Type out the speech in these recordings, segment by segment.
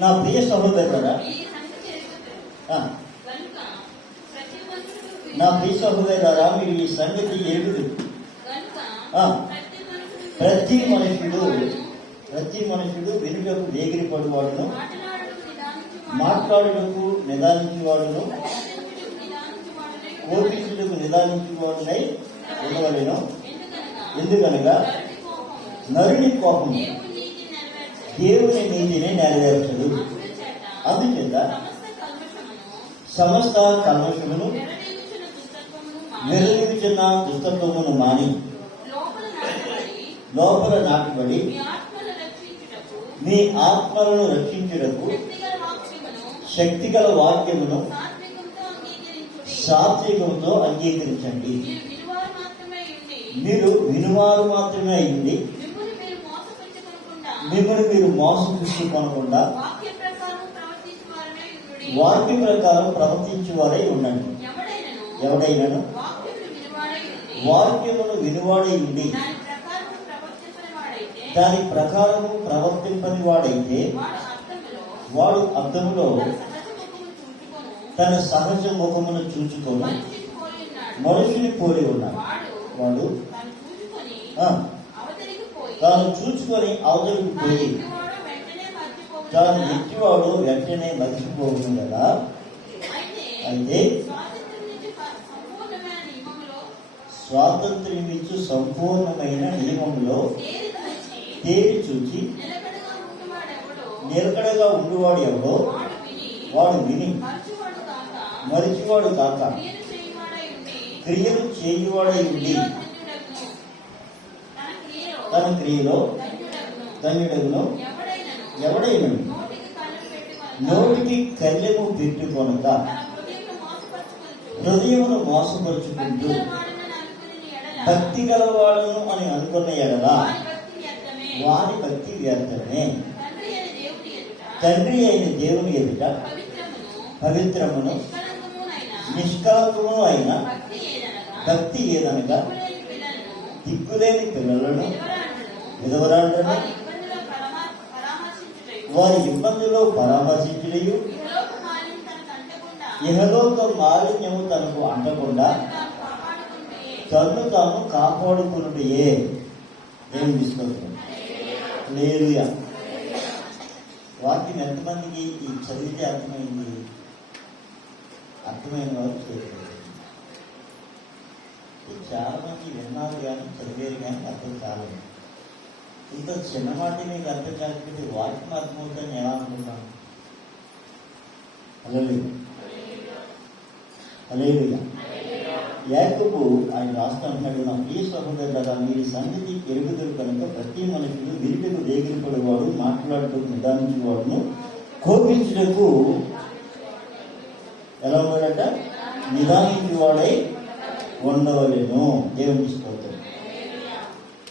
నా ప్రియ సహోదరులారా, నా ప్రియ సహోదరులారా, మీరు ఈ సంగతి ఎరుగుదు. ప్రతి మనుషుడు వెనుకకు వేగిరి పడువాడును, మాట్లాడుటకు నిదానించేవాడును, కోపించుటకు నిదానించేవాడునై ఉండవలెను. ఎందుకనగా నరుని కోపము దేవుని నీతిని నెరవేర్చదు. అందుచేత సమస్త కల్మషమును నెరవేర్చిన దుస్తత్వమును మాని లోపల నాటబడి మీ ఆత్మలను రక్షించుటకు శక్తిగల వాక్యమును సాత్వికంతో అంగీకరించండి. మీరు వినువారు మాత్రమే అయింది, మిమ్మల్ని మీరు మోసపుచ్చుకొనకుండా వాక్య ప్రకారం ప్రవర్తించేవారై ఉండండి. ఎవడైనాను వాక్యమును వినువాడై ఉండి దాని ప్రకారము ప్రవర్తింపని వాడైతే వాడు అర్థములో తన సహజ ముఖమును చూచుకొని మనుషుని పోలి ఉన్నాడు. వాడు తాను చూచుకొని అవతలికి పోయి తాను ఎట్టివాడు వెంటనే మర్చిపోతుంది కదా. అయితే స్వాతంత్ర్యం ఇచ్చు సంపూర్ణమైన నియమంలో తేరి చూచి నిలకడగా ఉండువాడు ఎవడో వాడు విని మరిచివాడు కాక క్రియలు చేయువాడై ఉండి తన క్రియలో ధన్యుడగును. ఎవడైనా నోటికి కళ్ళెము పెట్టుకొనక హృదయమును మోసపరుచుకుంటూ భక్తి గలవాడును అని అనుకున్న ఎడలా వారి భక్తి వ్యర్థమే. తండ్రి అయిన దేవుని ఎదుట పవిత్రమును నిష్కలంకమును అయిన భక్తి ఏదనగా దిక్కులేని పిల్లలను విధవరాండ్రను వారి ఇబ్బందుల్లో పరామర్శించుటయు ఇహలోక మాలిన్యము తనకు అంటకుండా తన్ను తాను కాపాడుకున్నయే. ఏం తీసుకొస్తాం లేదు. వాక్యం ఎంతమందికి ఈ చదివితే అర్థమైంది? అర్థమైన వారు చేయలేదు. చాలా మంది విన్నారు కానీ చదివేరు కానీ అర్థం కాలేదు. ఇంత చిన్న మాట మీకు అర్థం కాకపోతే వాక్యం అర్థమవుతుందని ఎలా అనుకుంటాను? హల్లెలూయా. యాకోబు ఆయన రాస్తూ అంటున్నాడు, నా ప్రియ సహోదరులారా, మీరు సంగతి ఎరుగుదరు కనుక ప్రతి మనుషుడు విరిటకు వేగిరపడేవాడు, మాట్లాడుటకు నిదానించేవాడును, కోపించుటకు ఎలా ఉన్నాడట? నిదానించేవాడై ఉండవలెను. దేవుని స్తోత్రం.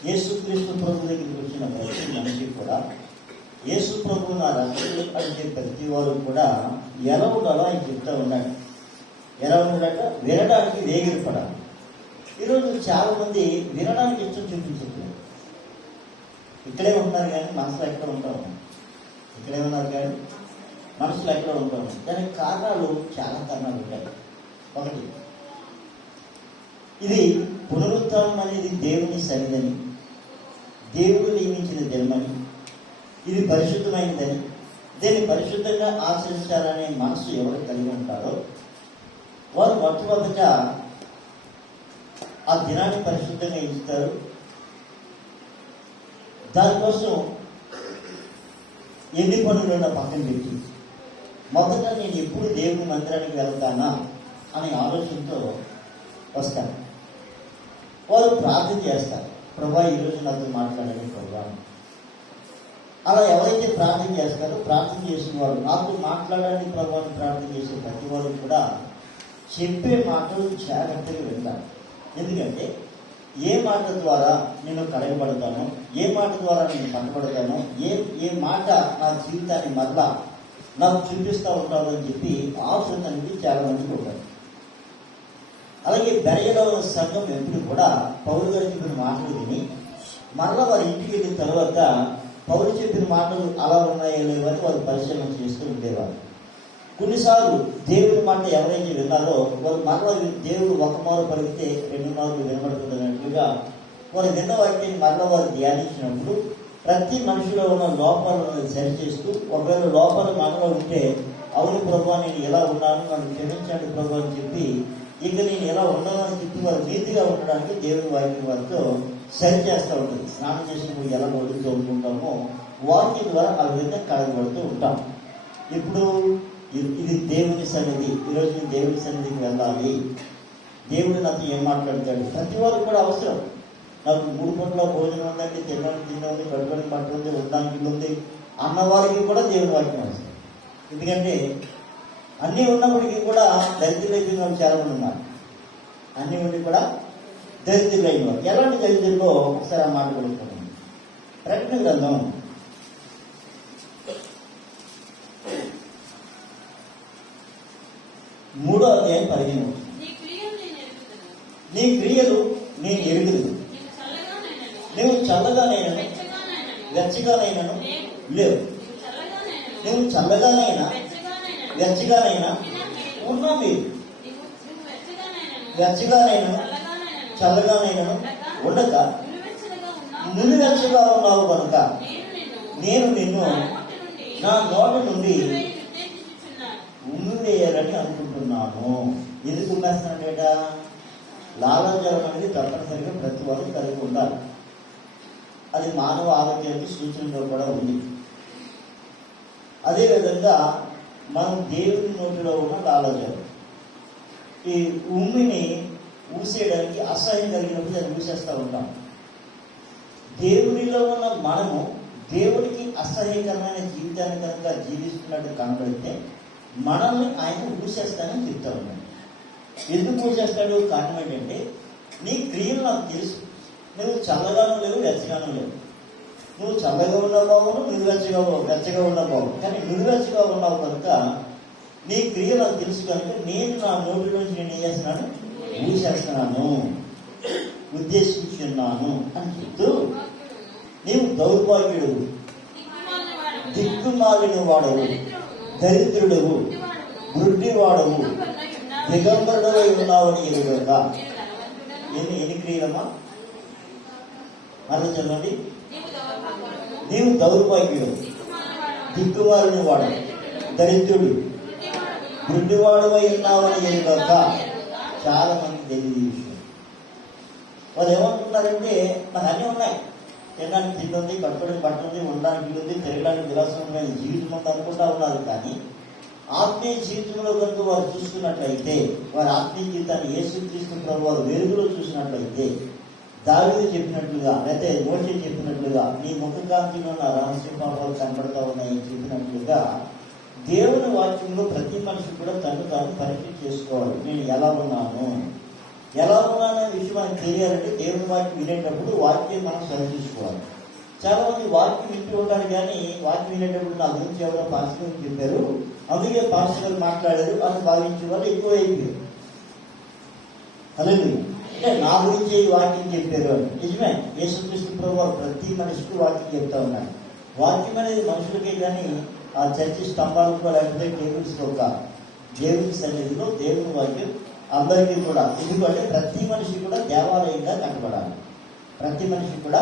యేసుక్రీస్తు ప్రభు దగ్గరికి వచ్చిన ప్రతి మనిషి కూడా యేసు ప్రభు నా రక్షకుడు అంటే ప్రతి వారు కూడా ఎలా ఉండాలో ఆయన చెప్తా ఉన్నాడు. ఎలా ఉన్నాడట? వినడానికి వేగిరపడాలి. ఈరోజు చాలా మంది వినడానికి ఇష్టం చూపించట్లేదు. ఇక్కడే ఉంటున్నారు కానీ మనసులో ఎక్కడ ఉంటాము, ఇక్కడే ఉన్నారు కానీ మనసులో ఎక్కడ ఉంటాము. దానికి కారణాలు చాలా కారణాలు ఉంటాయి. ఒకటి, ఇది పునరుత్థానం అనేది దేవుని సన్నిధిని, దేవుడు నియమించిన దినమని, ఇది పరిశుద్ధమైనదని, దీన్ని పరిశుద్ధంగా ఆచరించాలనే మనసు ఎవరు కలిగి ఉంటారో వారు మొట్టమొదట ఆ దినాన్ని పరిశుద్ధంగా ఇస్తారు. దానికోసం ఎన్ని పనులున్నా పక్కన పెట్టి మొదట నేను ఎప్పుడు దేవుని మందిరానికి వెళ్తానా అనే ఆలోచనతో వస్తారు. వారు ప్రార్థన చేస్తారు, ప్రభా ఈరోజు నాతో మాట్లాడండి ప్రభా. అలా ఎవరైతే ప్రార్థన చేస్తారో ప్రార్థన చేసిన వారు నాతో మాట్లాడాలని ప్రభా అని ప్రార్థన చేసే ప్రతి వారు కూడా చెప్పే మాటలు జాగ్రత్తగా వింటారు. ఎందుకంటే ఏ మాట ద్వారా నేను కడగబడతానో, ఏ మాట ద్వారా నేను పట్టబడతానో, ఏ మాట నా జీవితాన్ని మరలా నాకు చూపిస్తూ ఉంటాను అని చెప్పి ఆలోచన అనేది చాలా మందికి ఉంటారు. అలాగే బెరయలో సంఘం ఎప్పుడు కూడా పౌరు గారి చెప్పిన మాటలు విని మరలా వారి ఇంటికి వెళ్ళిన తర్వాత పౌలు చెప్పిన మాటలు అలా ఉన్నాయో లేవని వారు పరిశీలన చేస్తూ ఉండేవారు. కొన్నిసార్లు దేవుడి మాట ఎవరైతే విన్నారో వారు మరలా దేవుడు ఒక మారు పలికితే 2 మార్లు వినబడుతున్నట్లుగా వారు విన్న వాటిని మరలా వారు ధ్యానించినప్పుడు ప్రతి మనిషిలో ఉన్న లోపాలను సరిచేస్తూ, ఒకవేళ లోపాలు మనలో ఉంటే అవును ప్రభా నేను ఎలా ఉన్నాను, నన్ను క్షమించండి ప్రభా అని చెప్పి ఇక నేను ఎలా ఉన్నాను అని చెప్పి వారు నీతిగా ఉండడానికి దేవుని వాక్యం వారితో సరి చేస్తూ ఉంటుంది. స్నానం చేసినప్పుడు ఎలా ఒళ్ళు తోడుకుంటామో వాక్యం ద్వారా ఆ విధంగా కడగబడుతూ ఉంటాం. ఇప్పుడు ఇది దేవుని సన్నిధి, ఈరోజు నేను దేవుని సన్నిధికి వెళ్ళాలి, దేవుడు నాతో ఏం మాట్లాడతాడు. ప్రతి వారు కూడా అవసరం. నాకు 3 పూట్ల భోజనం ఉందండి, తిన్నది కట్టుకొని పట్టు ఉంది, ఉండడానికి ఇల్లు ఉంది అన్నవారికి కూడా దేవుని వాక్యం అవసరం. ఎందుకంటే అన్నీ ఉన్నప్పటికీ కూడా దరిద్రులైన వాళ్ళు చాలా మంది ఉన్నారు. అన్నీ ఉండి కూడా దరిద్రులైన వాళ్ళు. ఎలాంటి దరిద్రులో ఒకసారి ఆ మాట కొడుతున్నాను. ప్రకటన గ్రంథం 3వ అధ్యాయం 15. నీ క్రియలు నేను ఎరుగుదు, నువ్వు చల్లగానైనను వెచ్చగానైనను లేవు. నువ్వు చల్లగానైనా వెచ్చగానైనా ఉన్నావు, వెచ్చగానైనను చల్లగానైనను ఉండక నులివెచ్చగా ఉన్నావు కనుక నేను నిన్ను నా నోటి నుండి ఉమ్మివేయాలని అనుకుంటున్నాను. ఎందుకు ఉమ్మేస్తున్నాడేట? లాలాజలం అనేది తప్పనిసరిగా ప్రతి వారు కలిగి ఉండాలి. అది మానవ ఆరోగ్యానికి సూచనలో కూడా ఉంది. అదేవిధంగా మనం దేవుని నోటిలో ఉన్న లాలాజలం, ఈ ఉమ్మిని ఊసేయడానికి అసహ్యం కలిగినప్పుడు దాన్ని ఊసేస్తూ ఉంటాం. దేవునిలో ఉన్న మనము దేవుడికి అసహ్యకరమైన జీవితాన్ని కనుక జీవిస్తున్నట్టు కనబడితే మనల్ని ఆయన ఊసేస్తానని చెప్తా ఉన్నాడు. ఎందుకు ఊసేస్తాడు? కారణం ఏంటంటే నీ క్రియలు నాకు తెలుసు. నువ్వు చల్లగానూ లేవు, వెచ్చగానూ లేవు. నువ్వు చల్లగా ఉన్న బాగును, వెచ్చగా ఉన్న బాగు. కానీ వెచ్చగా ఉన్నావు కనుక నీ క్రియ నాకు తెలుసు కనుక నేను నా నోటి నుంచి నేను ఏం చేస్తున్నాను? ఊసేస్తున్నాను, ఉద్దేశించున్నాను అని చెప్తూ నీవు దౌర్భాగ్యుడు, దిక్కుమాలిన వాడవు, దరిద్రుడవు, వృద్ధివాడవు, దిగంబరుడవై ఉన్నావని ఎరుగక. ఎన్ని క్రియలమ్మా? మరలా చదవండి. నీవు దౌర్భాగ్యుడు, దిక్కుమాలిన వాడు, దరిద్రుడు, వృద్ధివాడవై ఉన్నావని ఎరుగక. చాలా మంది తెలియదు ఈ విషయం. వాళ్ళు ఏమంటున్నారంటే నాకు అన్నీ ఉన్నాయి, తినడానికి తిండి ఉంది, కట్టుకోవడానికి బట్ట ఉంది, ఉండడానికి ఇల్లు ఉంది, తిరగడానికి విలాసమైన జీవితం ఉంది అనుకుంటా ఉన్నారు. కానీ ఆత్మీయ జీవితంలో కనుక వారు చూసుకున్నట్లయితే, వారి ఆత్మీయ జీవితాన్ని యేసుక్రీస్తు ప్రభువు వారు వెలుగులో చూసినట్లయితే, దావీదు చెప్పినట్లుగా లేకపోతే మోషే చెప్పినట్లుగా నీ ముఖకాంతిలో నా రహస్య పాపాలు కనబడతా ఉన్నాయని చెప్పినట్లుగా దేవుని వాక్యంలో ప్రతి మనిషి కూడా తను తాను పరీక్ష చేసుకోవాలి. నేను ఎలా ఉన్నాను అనే విషయం మనకు తెలియాలంటే దేవుని వాక్యం వినేటప్పుడు వాక్యం మనం సరిచూసుకోవాలి. చాలా మంది వాక్యం వింటూ ఉంటారు, కానీ వాక్యం వినేటప్పుడు నా గురించి ఎవరో పాస్టర్ చెప్పారు, అందుకే పాస్టర్ మాట్లాడారు అని భావించే వాళ్ళు ఎక్కువ అయిపోయారు. అలాగే అంటే నా గురించి ఈ వాక్యం చెప్పారు అని. నిజమే, యేసుక్రీస్తు ప్రభువు ప్రతి మనిషికి వాక్యం చెప్తా ఉన్నారు. వాక్యం అనేది మనుషులకే కానీ ఆ చర్చి స్తంభాలకు లేకపోతే టేబుల్స్ ఒక దేవుని సన్నిధిలో దేవుని వాక్యం అందరికీ కూడా. ఎందుకంటే ప్రతి మనిషి కూడా దేవాలయంగా కట్టబడాలి. ప్రతి మనిషి కూడా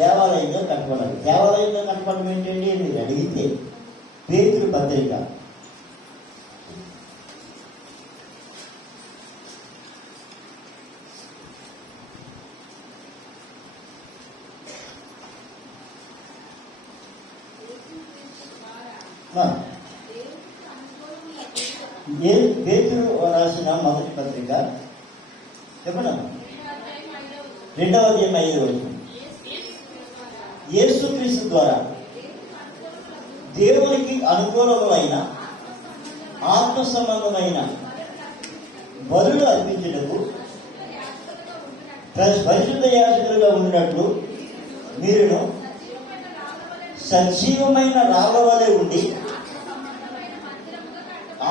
దేవాలయంగా కట్టబడాలి. దేవాలయంగా కట్టబడడం ఏంటండి మీరు అడిగితే పేతురు పత్రిక 'పేతురు రాసిన మొదటి పత్రిక చెప్పండి 2వ అధ్యాయం 5వ వచనం. యేసుక్రీస్తు ద్వారా దేవునికి అనుకూలమైన ఆత్మ సంబంధమైన బలులు అర్పించుటకు పరిశుద్ధ యాజకులుగా ఉండినట్లు మీరును సజీవమైన రాళ్ళ వలె ఉండి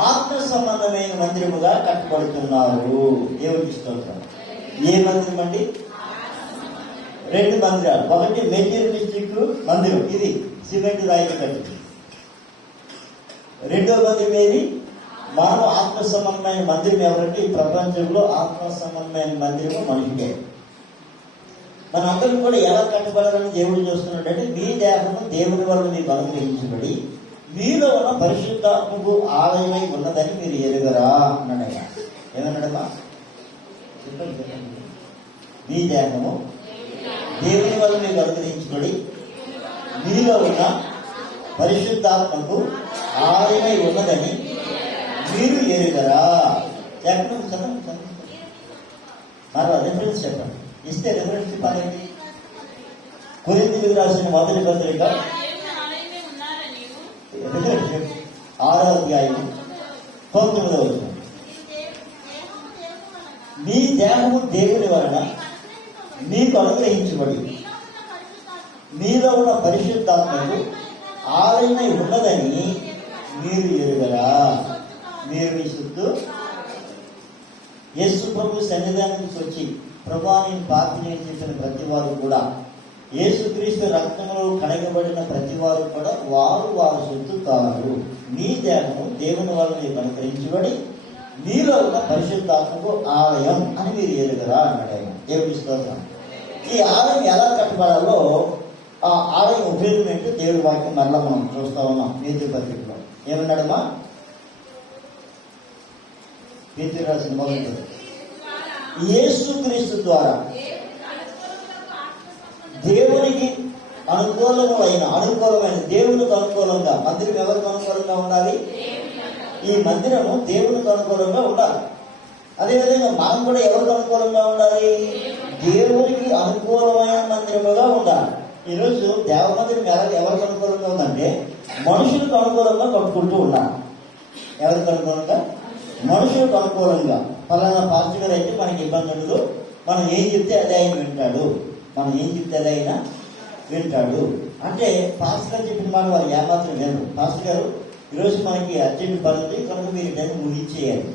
ఆత్మ సంబంధమైన మందిరముగా కట్టబడుతున్నారు. దేవునికి స్తోత్రం. ఏ మందిరం అండి? 2 మందిరాలు. ఒకటి మెటీరియలిస్టిక్ మందిరం, ఇది సిమెంట్ రాయికి కట్టి. రెండో మందిరం ఏది? మానవ ఆత్మ సంబంధమైన మందిరం ఎవరంటే ఈ ప్రపంచంలో ఆత్మ సంబంధమైన మందిరము మనిషికే. మనందరం కూడా ఎలా కట్టబడాలని దేవుడు చూస్తున్నాడంటే, మీ దేహము దేవుని వల్ల మీకు అనుగ్రహించబడి మీలో ఉన్న పరిశుద్ధాత్మకు ఆలయమై ఉన్నదని మీరు ఎరుగరా అన్నాడయ్యా. ఏమన్నాడమ్మా? చెప్పండి. మీ దేహము దేవుని వల్ల మీకు అనుగ్రహించబడి మీలో ఉన్న పరిశుద్ధాత్మకు ఆలయమై ఉన్నదని మీరు ఎరుగరా. ఎక్కడ చదవండి, మరో రిఫరెన్స్ చెప్పండి. ఇస్తే రిఫరెన్స్ చెప్పాలండి. కొరింథీయులకు రాసిన మొదటి పత్రిక 6వ అధ్యాయం 19వ వచనం. మీ దేహము దేవుని వలన మీకు అనుగ్రహించబడి మీలో ఉన్న పరిశుద్ధాత్మకు ఆలయమై ఉన్నదని మీరు ఎరుగరా. మీరు మీ చుట్టూ యేసు ప్రభు సన్నిధానానికి వచ్చి ప్రభా నేను పాపం చెప్పిన ప్రతి వారు కూడా, యేసుక్రీస్తు రక్తంలో కడగబడిన ప్రతి వారు కూడా వారు సొత్తు కాదు. మీ దేహము దేవుని వల్ల మీకు అనుగ్రహించబడి మీలో ఉన్న పరిశుద్ధాత్మకు ఆలయం అని మీరు ఎరుగరా అన్నాడు ఆయన. దేవుడి స్తోత్రం. ఈ ఆలయం ఎలా కట్టబడాలో, ఆ ఆలయం ఉపయోగం ఏంటో దేవుడి వాక్యం మరలా మనం చూస్తా ఉన్నాం. నీతి పత్రికలో ఏమన్నాడమ్మా? నీతి రాసిన మొదటి యేసుక్రీస్తు ద్వారా దేవునికి అనుకూలమైన దేవునికి అనుకూలంగా, మందిరం ఎవరికి అనుకూలంగా ఉండాలి? ఈ మందిరము దేవునికి అనుకూలంగా ఉండాలి. అదేవిధంగా మనం కూడా ఎవరికి అనుకూలంగా ఉండాలి? దేవునికి అనుకూలమైన మందిరముగా ఉండాలి. ఈరోజు దేవమందిరం ఎవరికి అనుకూలంగా ఉందంటే మనుషులకు అనుకూలంగా కట్టుకుంటూ ఉండాలి. ఎవరికి అనుకూలంగా? మనుషులకు అనుకూలంగా. ఫలానా పాస్టర్ గారు అయితే మనకి ఇబ్బంది ఉండదు, మనం ఏం చెప్తే అదే ఆయన వింటాడు, మనం ఏం చెప్తే అదే ఆయన వింటాడు అంటే పాస్టర్ గారు చెప్పిన మాట వారు ఏమాత్రం వినరు. పాస్టర్ గారు ఈరోజు మనకి అర్జెంట్ పని ఉంది కనుక మీరు టైం ముగించేయాలి,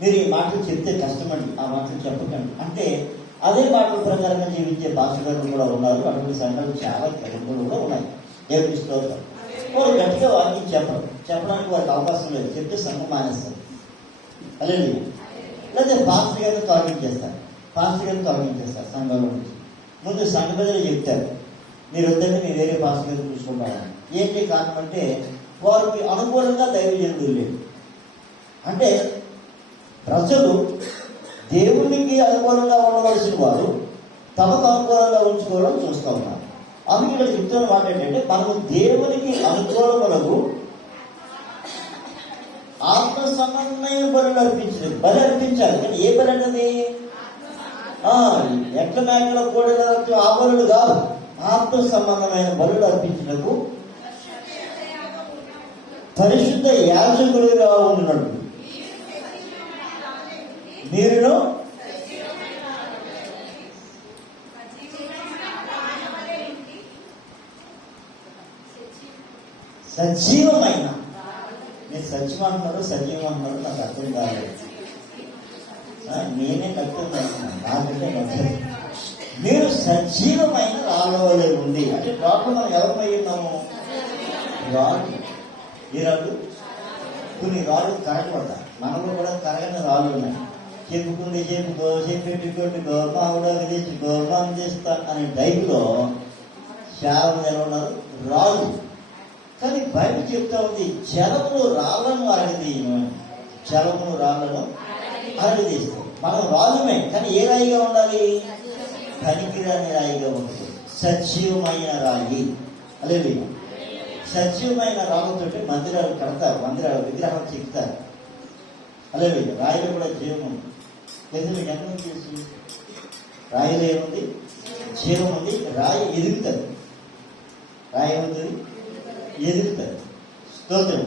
మీరు ఈ మాటలు చెప్తే కష్టమండి, ఆ మాటలు చెప్పకండి అంటే అదే మాటల ప్రకారంగా జీవించే పాస్టర్ గారు కూడా ఉన్నారు. అటువంటి సంఘాలు చాలా కరెక్టులు కూడా ఉన్నాయి. దేవుని స్తోత్రం. వారు గట్టిగా వాక్యం చెప్పడానికి వారికి అవకాశం లేదు, చెప్తే సంఘం మానేస్తారు. అదే లేదా పాస్టర్ గారిని తొలగించేస్తారు, సంఘంలో నుంచి. ముందు సంఘ ప్రజలు చెప్తారు మీరు వద్దంటే మీరు వేరే పాస్టర్ గారిని చూసుకుంటారని. ఏంటి కారణం అంటే వారికి అనుకూలంగా దైవజనులు లేదు. అంటే ప్రజలు దేవునికి అనుకూలంగా ఉండవలసిన వారు తమకు అనుకూలంగా ఉంచుకోవడం చూస్తూ ఉన్నారు. అందుకే ఇక్కడ చెప్తున్న మాట ఏంటంటే మనము దేవునికి అనుకూలములకు ఆత్మ సంబంధమైన బలులు అర్పించాలి. కానీ ఏ బలి అన్నది? ఎట్ల మేకల కోడెల ఆ బలులు కాదు, ఆత్మ సంబంధమైన బలులు అర్పించినకు పరిశుద్ధ యాజకులుగా ఉన్నట్టు మీరును సజీవమైన, మీరు సజీవం అంటున్నారు సజీవం అంటున్నారు నాకు అర్థం కాలేదు. నేనే కట్టుకున్నాను నాకంటే నచ్చదు. మీరు సజీవమైన రాళ్ళవలే ఉంది అంటే రాళ్ళు మనం ఎవరిపై ఉన్నాము? రాళ్ళు. ఈ రాళ్ళు కొన్ని రాళ్ళు కరగబడతాయి, మనలో కూడా కరగని రాళ్ళు ఉన్నాయి. చెప్పుకో చెప్పెట్టుకోట్టుకో మావిడ తెచ్చుకో మందిస్తా అనే టైపులో చాలా ఎలా ఉన్నారు? రాళ్ళు. కానీ బయట చెప్తా ఉంది జలములు రాళ్లను అరగదీస్తాం. మనం రాళ్ళమే, కానీ ఏ రాయిగా ఉండాలి? పనికిరాని రాయిగా ఉంటుంది, సజీవమైన రాయి. అలాగే సజీవమైన రాళ్ళతోటి మందిరాలు కడతారు, మందిరాలు విగ్రహాలు చెక్తారు. అలాగే రాయిలో కూడా జీవం ఉంది. లేదా మీకు ఎంత తెలుసు? రాయిలో ఏముంది? జీవం ఉంది. రాయి ఎదుగుతుంది, రాయి ఏముంటుంది? ఎదుగుతుంది. స్తోత్రం.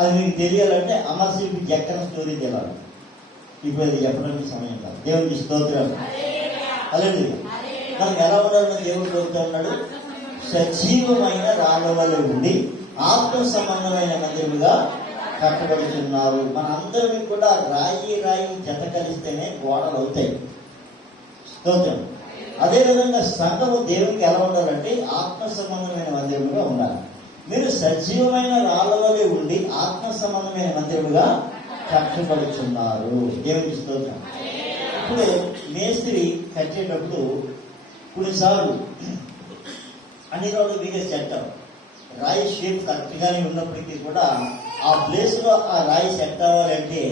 అది మీకు తెలియాలంటే అమర్శిల్పి జక్కన స్టోరీ తెలియాలి. ఇప్పుడు అది చెప్పడానికి సమయం కాదు. దేవునికి స్తోత్రం. అలాగే మనం ఎలా ఉండాలని దేవుడు కోరుతూ ఉన్నాడు? సజీవమైన రాళ్ళ వల్ల ఉండి ఆత్మ సంబంధమైన మందిరముగా కట్టబడుతున్నారు. మన అందరం కూడా రాయి జత కలిస్తేనే గోడలు అవుతాయి. స్తోత్రం. అదేవిధంగా సంఘము దేవునికి ఎలా ఉండాలంటే ఆత్మ సంబంధమైన మందిరముగా ఉండాలి. మీరు సజీవమైన రాళ్ళవలే ఉండి ఆత్మ సంబంధమైన మందిరముగా కట్టబడుచున్నారు. దేవునికి స్తోత్రం. ఇప్పుడు మేస్త్రి కట్టేటప్పుడు కొన్నిసార్లు అన్ని రాళ్ళు మీదే చెట్టారు, రాయి షేప్ కరెక్ట్గానే ఉన్నప్పటికీ కూడా ఆ ప్లేస్లో ఆ రాయి సెట్ అవ్వాలంటే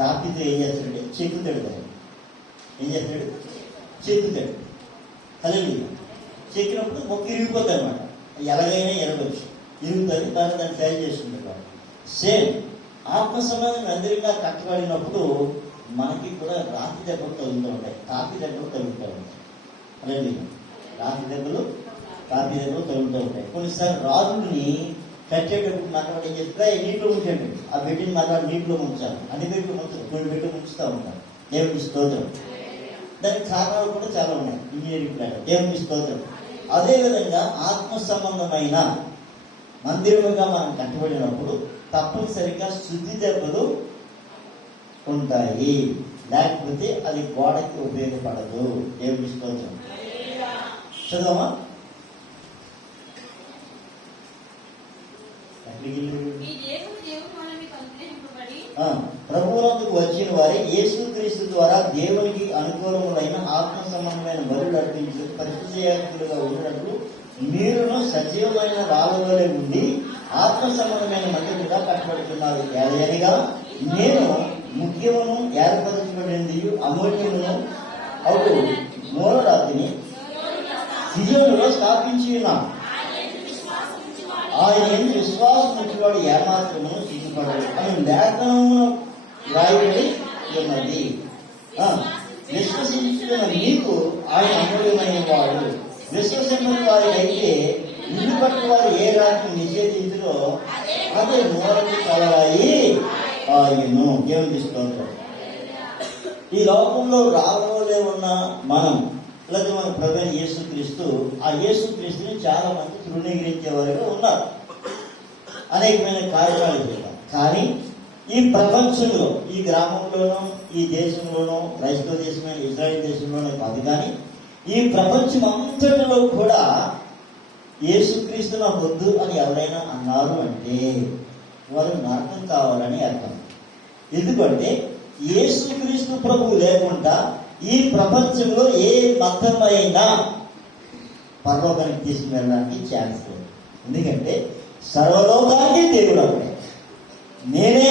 తాపితో ఏం చేస్తాడంటే చెక్కుతాడు కదా. ఏం చేస్తాడు? చెక్కుతాడు. అదే చెక్కినప్పుడు మొక్క ఇరిగిపోతుంది అనమాట. ఎలాగైనా ఎరగవచ్చు, ఇరుగుతుంది, దాన్ని ట్రైల్ చేసుకుంటారు. సేమ్ ఆత్మ సంబంధం అందరిగా కట్టబడినప్పుడు మనకి కూడా రాతి దెబ్బలు తగులుతూ ఉంటాయి, తాపి దెబ్బలు తగులుతూ ఉంటాయి. అలాగే రాతి దెబ్బలు తగులుతూ ఉంటాయి. కొన్నిసార్లు రాజుని కట్టేటప్పుడు మాట్లాడి ఏం చేస్తే నీటిలో ఉంచండి, ఆ బెడ్ని మాట్లాడి నీటిలో ఉంచాలి, అన్ని బెడ్లు ముంచాలి, 2 బెడ్లు ముంచుతూ ఉంటారు. దేవునికి స్తోత్రం. దానికి కారణాలు కూడా చాలా ఉన్నాయి, ఇంజనీరింగ్ ప్లాన్. దేవునికి స్తోత్రం. అదేవిధంగా ఆత్మ సంబంధమైన మందిరముగా మనం కట్టబడినప్పుడు తప్పనిసరిగా శుద్ధి దెబ్బలు ఉంటాయి, లేకపోతే అది గోడకి ఉపయోగపడదు. దేవునికి స్తోత్రం. చదవమా. ప్రభువునందుకు వచ్చిన వారి యేసుక్రీస్తు ద్వారా దేవునికి అనుకూలములైన ఆత్మ సంబంధమైన బలులు అర్పించి పరిశుద్ధయాత్రులుగా ఉన్నట్లు మీరును సజీవమైన రాళ్ళవలే ఉండి ఆత్మ సంబంధమైన మందిరముగా కట్టబడుతున్నారు. ఏదైనగా నేను ముఖ్యమును ఏర్పరచబడింది అమూల్యమును అవును మూలరాతిని సియోనులో స్థాపించి ఉన్నాను. ఆయన ఎందు విశ్వాసం ఉంచేవాడు ఏమాత్రము సిగ్గుపడడు అని లేఖనమును రాయబడి ఉన్నది. విశ్వసించుకున్న మీకు ఆయన అమూల్యమైన వాడు. విశ్వసించిన వారి అయితే ఇల్లు పట్టిన వారు ఏ రాత్రి నిషేధించలో అదే మూలకి కలవాయి ఆయను. దేవుని స్తోత్రం. ఈ లోకంలో రాబోలే ఉన్న మనం లేదా మన ప్రభువైన యేసుక్రీస్తు, ఆ యేసుక్రీస్తుని చాలా మంది తృణీకరించే వారిగా ఉన్నారు, అనేకమైన కార్యాలు చేయాలి. కానీ ఈ ప్రపంచంలో, ఈ గ్రామంలోనూ, ఈ దేశంలోనూ, క్రైస్తవ దేశమైన ఇజ్రాయెల్ దేశంలోనూ కాదు, కానీ ఈ ప్రపంచం అంతటిలో కూడా యేసుక్రీస్తు నాకు వద్దు అని ఎవరైనా అన్నారు అంటే వారు నరకం కావాలని అర్థం. ఎందుకంటే యేసుక్రీస్తు ప్రభువు లేకుండా ఈ ప్రపంచంలో ఏ మతమైనా పరలోకానికి తీసుకుని వెళ్ళడానికి ఛాన్స్ లేదు. ఎందుకంటే సర్వలోకానికి దేవుడు అన్నాడు, నేనే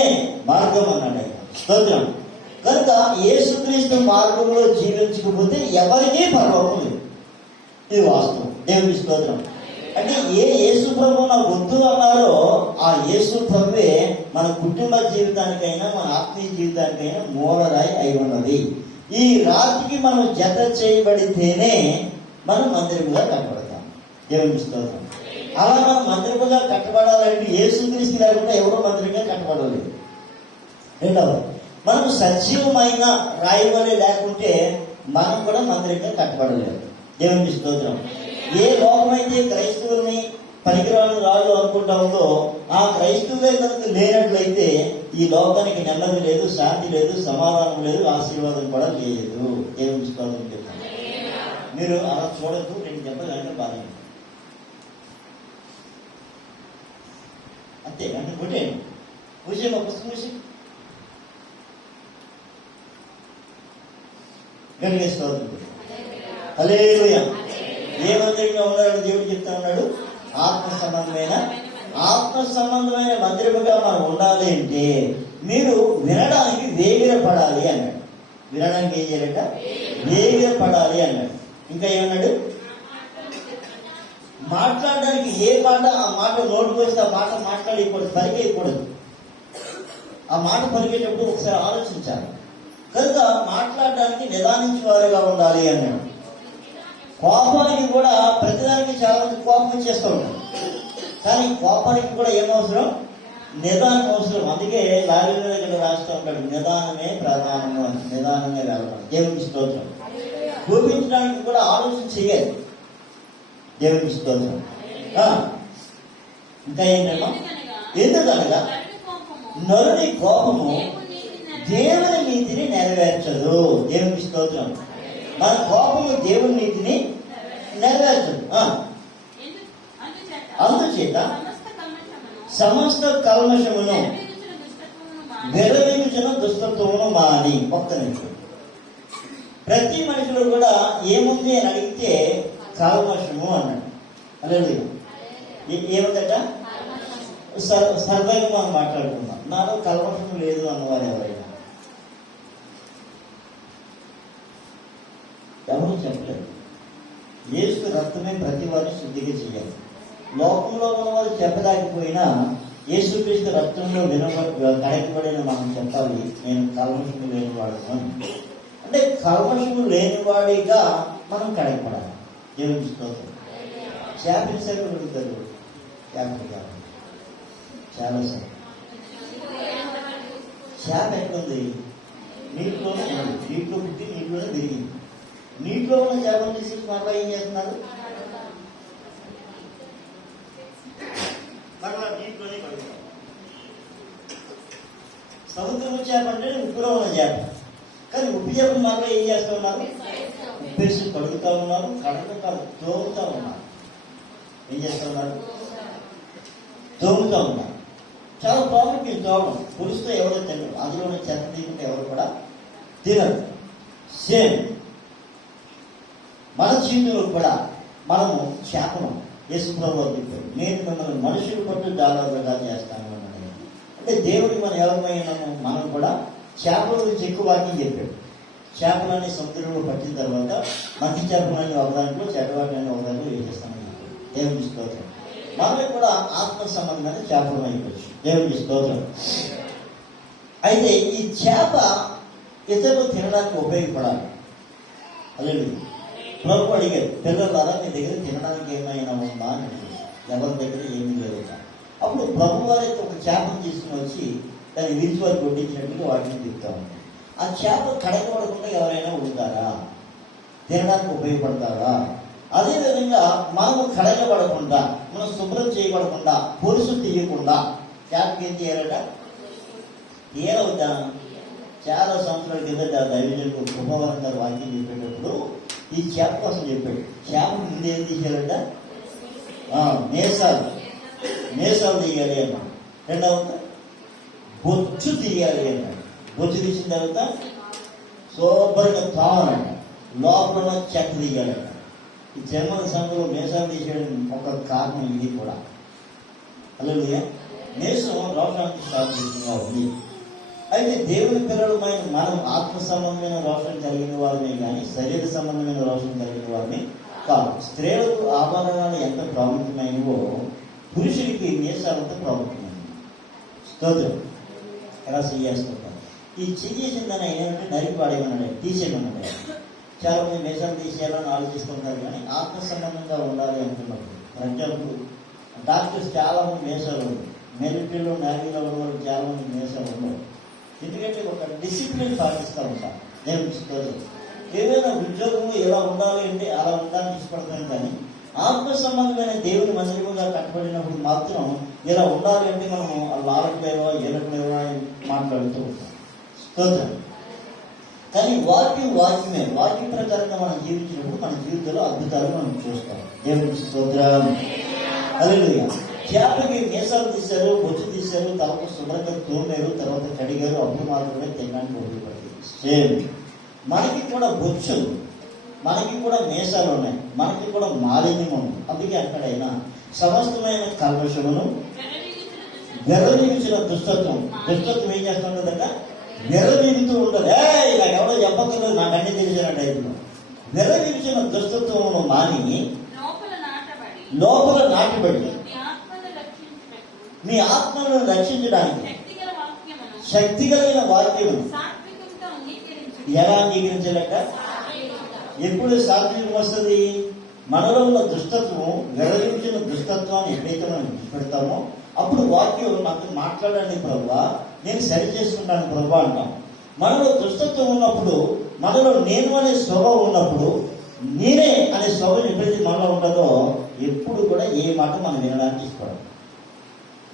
మార్గం అన్నాడు ఆయన. స్తోత్రం. కనుక యేసుక్రీస్తు మార్గంలో జీవించకపోతే ఎవరికీ పరలోకం లేదు. ఇది వాస్తవం. దేవుని స్తోత్రం. అంటే ఏ యేసు ప్రభు నాకు వద్దు అన్నారో ఆ యేసు ప్రభువే మన కుటుంబ జీవితానికైనా మన ఆత్మీయ జీవితానికైనా మూలరాయి అయి ఉన్నది. ఈ రాత్రికి మనం జత చేయబడితేనే మనం మందిరముగా కట్టబడతాం. దేవుని స్తోత్రం. అలా మనం మందిరముగా కట్టబడాలంటే యేసుక్రీస్తు లేకుండా ఎవరో మందిరంగా కట్టబడలేదు. రెండవది, మనం సజీవమైన రాయి వలె లేకుంటే మనం కూడా మందిరంగా కట్టబడలేదు. దేవుని స్తోత్రం. ఏ లోకమైతే క్రైస్తవుల్ని పనికిరాని రాళ్ళు అనుకుంటా ఉందో ఆ క్రైస్తవులే కనుక లేనట్లయితే ఈ లోకానికి నెమ్మది లేదు, శాంతి లేదు, సమాధానం లేదు, ఆశీర్వాదం కూడా లేదు. దేవుని స్తోత్రం చెప్తాను. మీరు అలా చూడద్దు, 2 దెబ్బలు అంటే బాధ అంతే. అంటే కొట్టేయండి, కూర్చో, మా పుస్తకం కూర్చి గట్టిగా స్తోత్రం. హల్లెలూయా. ఏ మందిరంగా ఉన్నాడు దేవుడు చెప్తా ఉన్నాడు? ఆత్మ సంబంధమైన మందిరముగా మనం ఉండాలి అంటే మీరు వినడానికి వేగిరపడాలి అన్నాడు. వినడానికి ఏం చేయాలంట? వేగిరపడాలి అన్నాడు. ఇంకా ఏమన్నాడు? మాట్లాడడానికి ఏ మాట ఆ మాట నోటుకు వస్తే ఆ మాట మాట్లాడకూడదు, పలికేయకూడదు. ఆ మాట పలికేటప్పుడు ఒకసారి ఆలోచించాలి. కనుక మాట్లాడడానికి నిదానించిన వారుగా ఉండాలి అన్నాడు. కోపానికి కూడా ప్రతిదానికి చాలా మంది కోపం వచ్చేస్తూ ఉంటారు. కానీ కోపానికి కూడా ఏమవసరం? నిదానం అవసరం. అందుకే లారీలో ఇక్కడ రాస్తూ ఉంటాడు, నిదానమే ప్రధానము అని. నిదానంగా వెళ్ళడం. దేవునికి స్తోత్రం. కోపించడానికి కూడా ఆలోచన చేయాలి. దేవునికి స్తోత్రం. ఇంకా ఏంటన్నా? ఎందుకనగా నరుని కోపము దేవుని నీతిని నెరవేర్చదు. దేవునికి స్తోత్రం. మన కోపము దేవుని నీతిని నెరవేర్చదు. అందుచేత సమస్త కల్మషమును వెరవేగుచున్న దుష్టత్వమును మాని. ఒక్క నిమిషం. ప్రతి మనిషిలో కూడా ఏముంది అని అడిగితే కల్మషము అన్నాడు. అలాగే ఏముందట? సరదాగా మనం మాట్లాడుకున్నాం, నాలో కల్మషం లేదు అన్నవారు ఎవరైనా? ఎవరు చెప్పలేదు. యేసు రక్తమే ప్రతి వారిని శుద్ధిగా చేయాలి. లోకంలో ఉన్నవారు చెప్పలేకపోయినా యేసుక్రీస్తు రక్తంలో కడగబడిన మనం చెప్పాలి, నేను కల్మషము లేనివాడు అని. అంటే కల్మషము లేనివాడిగా మనం కడగబడాలి. దేవుని స్తోత్రం. చేపలు సేవలు అడుగుతారు, చేపలు కాదు చాలా సార్. చేప ఎట్లుంది? నీటిలోనే ఉంది, నీటిలో పుట్టి నీటిలోనే తిరిగింది. నీటిలో ఉన్న చేపలు తీసి మరలా ఏం చేస్తున్నారు? మరలా నీటిలోనే కడుగుతారు. సముద్రం చేప అంటే ఉప్పులో ఉన్న చేప, కానీ ఉప్పు చేపలు మరలా ఏం చేస్తూ ఉన్నారు? ఉప్పేసి కడుగుతూ ఉన్నారు. కడుగుతారు, తోగుతూ ఉన్నారు. ఏం చేస్తూ ఉన్నారు? తోగుతూ ఉన్నారు. చాలా ప్రాబ్లం. ఈ తోగం పులుసుతో ఎవరో తినరు, అందులోనే చెత్త తీయకుండా ఎవరు కూడా తినరు. సేమ్ మన జీవితంలో కూడా మనము చేపను యేసు ప్రభువు చెప్పాడు, నేను మిమ్మల్ని మనుషులు పట్టు జాగ్రత్తగా చేస్తాను అన్నది. అంటే దేవుడికి మనం ఎవరమైనాము, మనం కూడా చేపల గురించి ఎక్కువ వాక్యం చెప్పాడు. చేపలన్నీ సముద్రంలో పట్టిన తర్వాత మంచి చేపలన్నీ ఒకదాంట్లో చెడ్డవాటిని ఒకదాంట్లో వేసేస్తామని చెప్పాడు. దేవుని స్తోత్రం. మనమే కూడా ఆత్మ సంబంధమైన చేపలు అయిపోవచ్చు. దేవుని స్తోత్రం. అయితే ఈ చేప ఇతరులు తినడానికి ఉపయోగపడాలి. అలాగే ప్రభు అడిగారు, పిల్లలారా మీ దగ్గర తినడానికి ఏమైనా ఉందా అని అడిగారు. ఎవరి దగ్గర ఏమీ లేదు. అప్పుడు ప్రభు వారి ఒక చేపను తీసుకుని వచ్చి దాన్ని విరిచి వారికి కొట్టించినట్టుగా వాటిని తిప్పుతా ఉంటారు. ఆ చేప కడగబడకుండా ఎవరైనా ఉంటారా? తినడానికి ఉపయోగపడతారా? అదేవిధంగా మనము కడగబడకుండా, మనం శుభ్రం చేయబడకుండా, పొలుసు తీయకుండా చేపకి ఏం చేయాలట? ఏలవుతా. చాలా సంవత్సరాల కిందట దైవజనుడు కృపావరం గారు వాక్యం చెప్పేటప్పుడు ఈ చేప కోసం చెప్పాడు. చేప ముందు ఏం తీయాలంట? మేసాలు తీయాలి అన్నాడు. రెండవది బొచ్చు తీయాలి అన్నాడు. బొచ్చు తీసిన తర్వాత శుభ్రంగా తామనంట, లోపల చెక్క తీయాలంట. ఈ జన్మల సంఘంలో మేసాలు తీసేయడం ఒక కారణం ఇది కూడా. అలాగే మేసం రోషానికి స్థాపించగా ఉంది. అయితే దేవుని పిల్లలమైన మనం ఆత్మ సంబంధమైన రోషం కలిగిన వారిని కానీ శరీర సంబంధమైన రోషం కలిగిన వారిని కాదు. స్త్రీలకు ఆభరణాలు ఎంత ప్రాముఖ్యమైనవో పురుషుడికి మీసాలంత ప్రాముఖ్యమైనవి. స్తోత్రం. ఎలా చేస్తుంటారు? ఈ చేసిందని ఏంటంటే నరికి పాడేమన్నాడు, తీసేయమన్నాడు. చాలా మంది మీసాలు తీసేయాలని ఆలోచిస్తుంటారు, కానీ ఆత్మ సంబంధంగా ఉండాలి అంటున్నప్పుడు. ఫర్ ఎగ్జాంపుల్ డాక్టర్స్ చాలా మంది మీసాలు ఉండవు. మిలిటరీలో నేవీలో ఉన్న వాళ్ళు చాలా మంది మీసాలు ఉండవు. ఎందుకంటే ఒక డిసిప్లిన్ పాటిస్తూ ఉంటారు. నేను ఏదైనా ఉద్యోగంలో ఎలా ఉండాలి అంటే అలా ఉండాలని ఇష్టపడతాను, కానీ ఆత్మ సంబంధమైన దేవుని మందిరముగా కట్టబడినప్పుడు మాత్రం ఇలా ఉండాలి అంటే మనము లాలకులేవో ఏలకులేవో మాట్లాడుతూ ఉంటాం. స్తోత్రం. కానీ వాక్యమే వాక్య ప్రకారంగా మనం జీవించినప్పుడు మన జీవితంలో అద్భుతాలు మనం చూస్తాం. దేవుని స్తోత్రం. హల్లెలూయా. చేపకి మీసాలు తీశారు, బొచ్చు తీశారు, తర్వాత శుభ్రంగా తోమారు, తర్వాత కడిగారు, అప్పుడు మాత్రమే తినడానికి ఉపయోగపడుతుంది. సేమ్ మనకి కూడా బొచ్చు, మనకి కూడా మీసాలు ఉన్నాయి, మనకి కూడా మాలిన్యం ఉంది. అందుకే అక్కడైనా సమస్తమైన కల్మషమును వెర్రవీగించిన దుష్టత్వం ఏం చేస్తుండదంట? వెర్రవీగుతూ ఉండదు. ఇలా ఎవరో చెప్పక్కర్లేదు, నాకు అన్ని తెలిసిన టైపులో. వెర్రవీగించిన దుష్టత్వమును మాని లోపల నాటబడి మీ ఆత్మను రక్షించడానికి శక్తి కలిగిన వాక్యము ఎలా అంగీకరించాలట? ఎప్పుడు సాత్వికం వస్తుంది? మనలో ఉన్న దుష్టత్వం, వెరగించిన దుష్టత్వాన్ని ఎప్పుడైతే మనం విడిచిపెడతామో అప్పుడు వాక్యం నాకు మాట్లాడండి ప్రభువా, నేను సరి చేసుకుంటాను ప్రభువా అంటాం. మనలో దుష్టత్వం ఉన్నప్పుడు, మనలో నేను అనే స్వభావం ఉన్నప్పుడు, నేనే అనే స్వభావం ఎప్పుడైతే మనలో ఉంటుందో ఎప్పుడు కూడా ఏ మాట మనం వినడానికి ఇష్టపడం.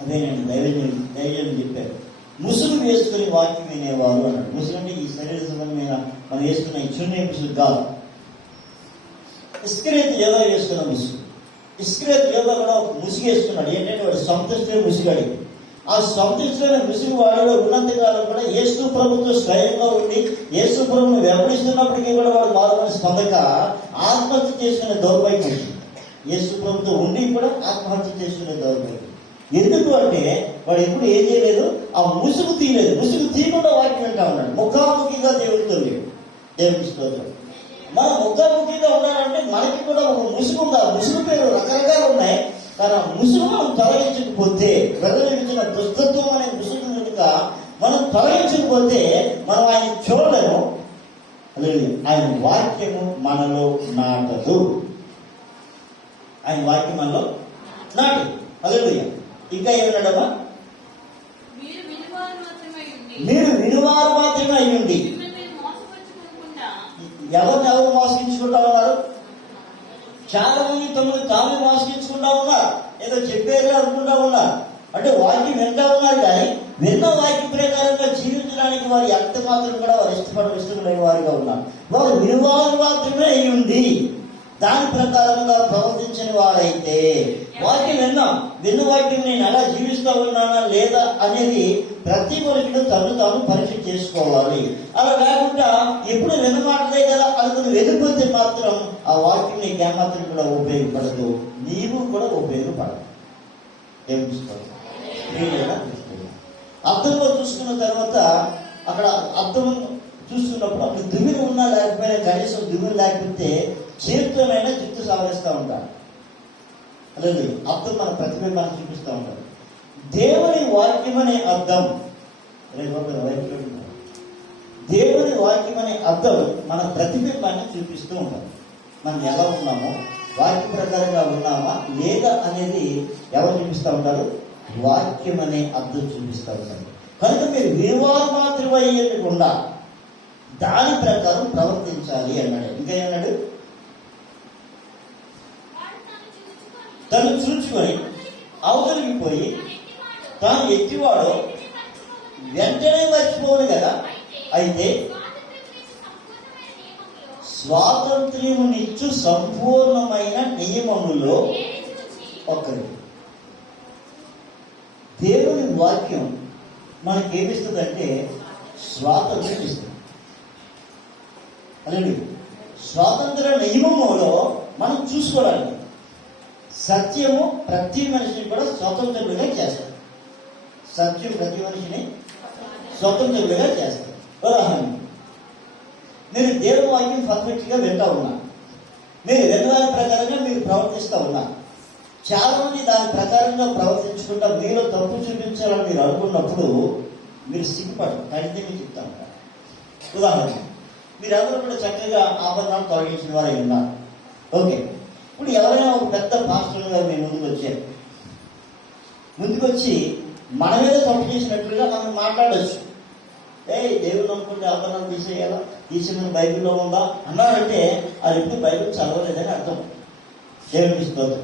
అదేనండి దైవజనులు చెప్పారు, ముసుగు వేసుకుని వాక్యం వినేవారు అన్నాడు. ముసుగు అంటే ఈ శరీర సంబంధమైన మనం వేసుకున్న ఈ చున్నీ ముసుగు కాదు. ఇస్కరేతు యోగా వేసుకున్న ముసుగు. ఇస్కరేతు యోగా కూడా ఒక ముసుగు వేసుకున్నాడు. ఏంటంటే వాడు సంతృష్టి ముసుగాడి. ఆ సంతృష్టిలోని ముసుగు వాడిలో ఉన్నంతకాలం కూడా యేసు ప్రభుతో స్వయంగా ఉండి యేసు ప్రభుని వెంబడిస్తున్నప్పటికీ కూడా వాడు మారుమనసు పొందక ఆత్మహత్య చేసుకునే దౌర్భాగ్యం. యేసు ప్రభుతో ఉండి కూడా ఆత్మహత్య చేసుకునే దౌర్భాగ్యం. ఎందుకు అంటే వాడు ఎప్పుడు ఏం చేయలేదు, ఆ ముసుగు తీయలేదు. ముసుగు తీయకుండా వాక్యం వింటా ఉన్నాడు. ముఖాముఖిగా దేవుడితో లేడు. దేవుడికి స్తోత్రం. మనం ముఖాముఖిగా ఉన్నాడంటే మనకి కూడా ఒక ముసుగు ఉంది. ఆ ముసుగు పేరు రకరకాలు ఉన్నాయి. కానీ ఆ ముసుగు మనం తొలగించకపోతే, వెదవించిన దుస్తత్వం అనే ముసుగు కనుక మనం తొలగించకపోతే మనం ఆయన చూడలేము. లేదు, ఆయన వాక్యము మనలో నాటదు. ఆయన వాక్యం మనలో నాటు. హల్లెలూయా. ఇంకా ఏమన్నాడమ్మా? మీరు వినువారు మాత్రమే అయ్యుండి. ఎవరు మోసగించుకుంటా ఉన్నారు? చాలా మంది తమను తామే మోసగించుకుంటా ఉన్నారు. ఏదో చెప్పేది అనుకుంటా ఉన్నారు. అంటే వాక్యం వింటా ఉన్నారు, కానీ విన్న వాక్య ప్రకారంగా జీవించడానికి వారు ఎంత మాత్రం కూడా వారు ఇష్టం వారిగా ఉన్నారు. వారు వినువారు మాత్రమే అయ్యుండి దాని ప్రకారంగా ప్రవర్తించిన వారైతే, వాక్యం విన్న వాక్యం నేను ఎలా జీవిస్తూ ఉన్నానా లేదా అనేది ప్రతి ఒక్కరు తాను పరీక్ష చేసుకోవాలి. అలా కాకుండా ఎప్పుడు విన్నమాటలే కదా అనుకుని వెళ్ళిపోతే మాత్రం ఆ వాక్యం నీకు ఏమాత్రం కూడా ఉపయోగపడదు, నీవు కూడా ఉపయోగపడదు. ఏమిస్తారు అర్థంలో చూసుకున్న తర్వాత అక్కడ అర్థం చూస్తున్నప్పుడు అక్కడ దుమ్మిని ఉన్నా లేకపోయినా, కనీసం దుమ్మిని లేకపోతే చేతితోనైనా జుట్టు సావరిస్తూ ఉంటారు. అలాగే అర్థం మన ప్రతిబింబాన్ని చూపిస్తూ ఉంటారు. దేవుని వాక్యం అనే అర్థం, దేవుని వాక్యం అనే అర్థం మన ప్రతిబింబాన్ని చూపిస్తూ ఉంటారు. మనం ఎలా ఉన్నామో, వాక్య ప్రకారంగా ఉన్నామా లేదా అనేది ఎవరు చూపిస్తూ ఉంటారు? వాక్యం అనే అర్థం చూపిస్తూ ఉంటారు. కనుక మీరు విలువలు మాత్రమే అయ్యకుండా దాని ప్రకారం ప్రవర్తించాలి అన్నాడు. ఇంకా ఏమన్నాడు? తను చూచుకొని అవతలికి పోయి తాను ఎత్తివాడో వెంటనే మర్చిపోను కదా. అయితే స్వాతంత్ర్యమునిచ్చు సంపూర్ణమైన నియమములో ఒకరు. దేవుని వాక్యం మనకేమిస్తుందంటే స్వాతంత్ర్యం ఇస్తుంది. అలాగే స్వాతంత్ర నియమములో మనం చూసుకోవడానికి సత్యము ప్రతి మనిషిని కూడా స్వతంత్రులుగా చేస్తారు. సత్యం ప్రతి మనిషిని స్వతంత్రులుగా చేస్తారు. ఉదాహరణ, మీరు దేవుని వాక్యం పర్ఫెక్ట్ గా వింటా ఉన్నారు. మీరు విన్నదాని ప్రకారంగా మీరు ప్రవర్తిస్తూ ఉన్నారు. చాలా మంది దాని ప్రకారంగా ప్రవర్తించుకుంటా మీలో తప్పు చూపించాలని మీరు అనుకున్నప్పుడు మీరు సిగ్గుపడరు. ఖచ్చితంగా చెప్తా ఉంటారు. ఉదాహరణ, మీరందరూ కూడా చక్కగా ఆభరణాలు తొలగించిన వారు అయి ఉన్నారు. ఓకే, ఇప్పుడు ఎవరైనా ఒక పెద్ద పాస్టర్ గారు మీ ముందుకు వచ్చారు. ముందుకు వచ్చి మన మీద తప్పు చేసినట్లుగా మనం మాట్లాడచ్చు. దేవుడు అనుకుంటే ఆభరణాలు తీసేయాలా, తీసిన బైబిల్లో ఉందా అన్నారంటే అది ఎప్పుడు బైబిల్ చదవలేదని అర్థం. దేవుడికి స్తోత్రం.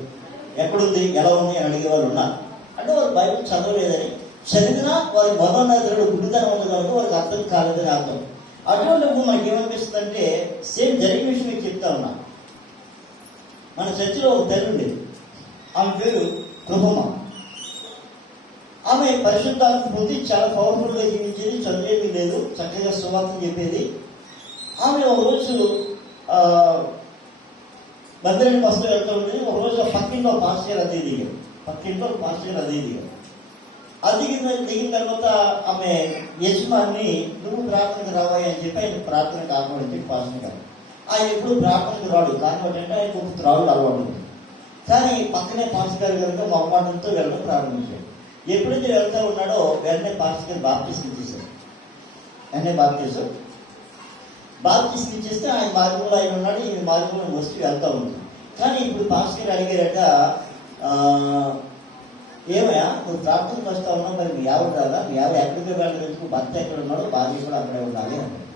ఎక్కడుంది, ఎలా ఉంది అని అడిగే వాళ్ళు ఉన్నారు. అంటే వారు బైబిల్ చదవలేదని, చదివినా వారి మనోన్నతుడు గుడితనం ఉంది కనుక వారికి అర్థం కాలేదని అర్థం. అటువంటిప్పుడు మనకి ఏమనిపిస్తుంది అంటే, సేమ్ జరిగిన విషయం మీకు చెప్తా ఉన్నా. మన చర్చిలో ఒక తల్లి ఉండేది. ఆమె పేరు కృపమ్మ. ఆమె పరిశుద్ధాత్మ పొంది చాలా పవర్ఫుల్గా జీవించేది. చదివేది లేదు, చక్కగా సువార్త చెప్పేది. ఆమె ఒక రోజు మందిరానికి వస్తూ వెళ్తూ ఉండేది. ఒక రోజు పక్కింట్లో పాస్టర్ అదే దిగారు. అది దిగిన తర్వాత ఆమె యజమాన్ని నువ్వు ప్రార్థనకు రావాయి అని చెప్పి ఆయన ప్రార్థనకు ఆహ్వానించి పాస్టర్ గారు. ఆయన ఎప్పుడు ప్రార్థనకు రాడు, కానీ ఏంటంటే ఆయన ఒక త్రావుడు అలవాటు ఉంది. కానీ పక్కనే పాస్టర్ గారు కనుక మొహమాటంతో వెళ్ళడం ప్రారంభించాడు. ఎప్పుడైతే వెళ్తూ ఉన్నాడో వెంటనే పాస్టర్ గారు బాప్టిస్ట్ ఇచ్చేశారు. బాప్టిస్ట్ ఇచ్చేస్తే ఆయన మార్గంలో ఆయన ఉన్నాడు, ఈ మార్గంలో వస్తూ వెళ్తూ ఉంది. కానీ ఇప్పుడు పాస్టర్ గారు అడిగారట, ఏమయ్యా నువ్వు ప్రార్థనకు వస్తా ఉన్నావు, మరి మీ ఆవిడ రాదా, మీ ఆవిడ ఎక్కడికి వెళ్ళడానికి, భర్త ఎక్కడ ఉన్నాడో భార్య కూడా అక్కడే ఉండాలి అన్నాడు.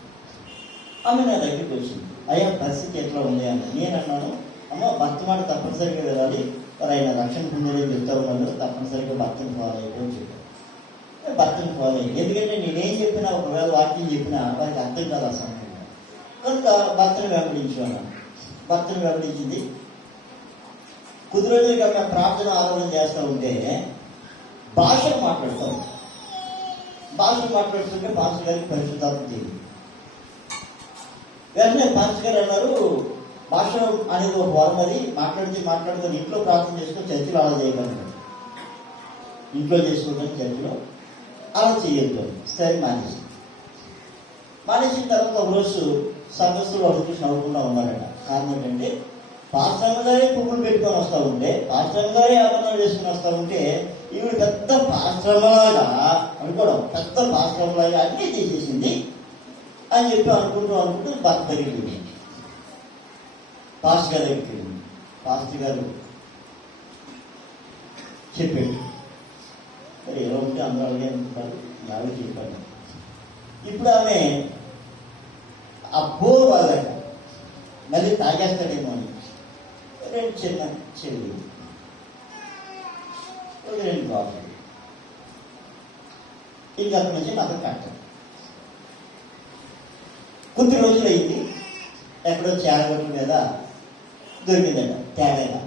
ఆమె నా దగ్గరికి వచ్చింది, అయ్యా పరిస్థితి ఎట్లా ఉంది అని. నేను అన్నాను, అమ్మ భర్త మాట తప్పనిసరిగా వెళ్ళాలి, మరి ఆయన రక్షణ పొందేది చెప్తా ఉన్నాడు, తప్పనిసరిగా భర్తను ఫాలో అయిపోయి చెప్పాను. భర్తను ఫాలో అయ్యి, ఎందుకంటే నేనేం చెప్పినా ఒకవేళ వాక్యం చెప్పినా వారికి అర్థం కాదు ఆ సమయంలో, కనుక భర్తను వెంబడించు అన్నాను. భర్తను వెంబడించింది. కొద్ది రోజులుగా మేము ప్రార్థన ఆరాధన చేస్తూ ఉంటే భాషలు మాట్లాడుతాం. భాషలు మాట్లాడుతుంటే పాస్టర్ గారికి పరిశుద్ధాత్మ తెలియదు. వెంటనే పాస్టర్ గారు అన్నారు, భాష అనేది ఒక వరం, అది మాట్లాడుతూ ఇంట్లో ప్రార్థన చేసుకొని చర్చిలో అలా చేయగలరు, ఇంట్లో చేసుకోవడానికి చర్చిలో అలా చేయొద్దు. సరే మానేసిన తర్వాత ఒక రోజు సంఘస్థులు అడుగు చూసి నవ్వకుండా ఉన్నారట. కారణం ఏంటంటే పాస్టర్ గారే పువ్వులు పెట్టుకొని వస్తూ ఉంటే, పాస్టర్ గారే ఆభరణాలు వేసుకుని వస్తూ ఉంటే ఈవిడ పెద్ద పాస్టర్లాగా అనుకోవడం, పెద్ద పాస్టర్లాగా అన్నీ చేసేసింది అని చెప్పి అనుకుంటూ భర్త దగ్గరికి వెళ్ళింది. పాస్టర్ గారి దగ్గరికి వెళ్ళింది. పాస్టర్ గారు చెప్పాడు, మరి ఎలా ఉంటే అందరూ అలాగే అనుకుంటారు, యాభై చెప్పాను. ఇప్పుడు ఆమె అబ్బో వాళ్ళట మళ్ళీ తాగేస్తాడేమో అని 2 చిన్న చెవి, 2 బాబు, ఇంకా అక్కడి నుంచి నాకు కట్టాను. కొద్ది రోజులు అయింది, ఎక్కడో చేరగొట్టు మీద దొరికిందట తేడాగా.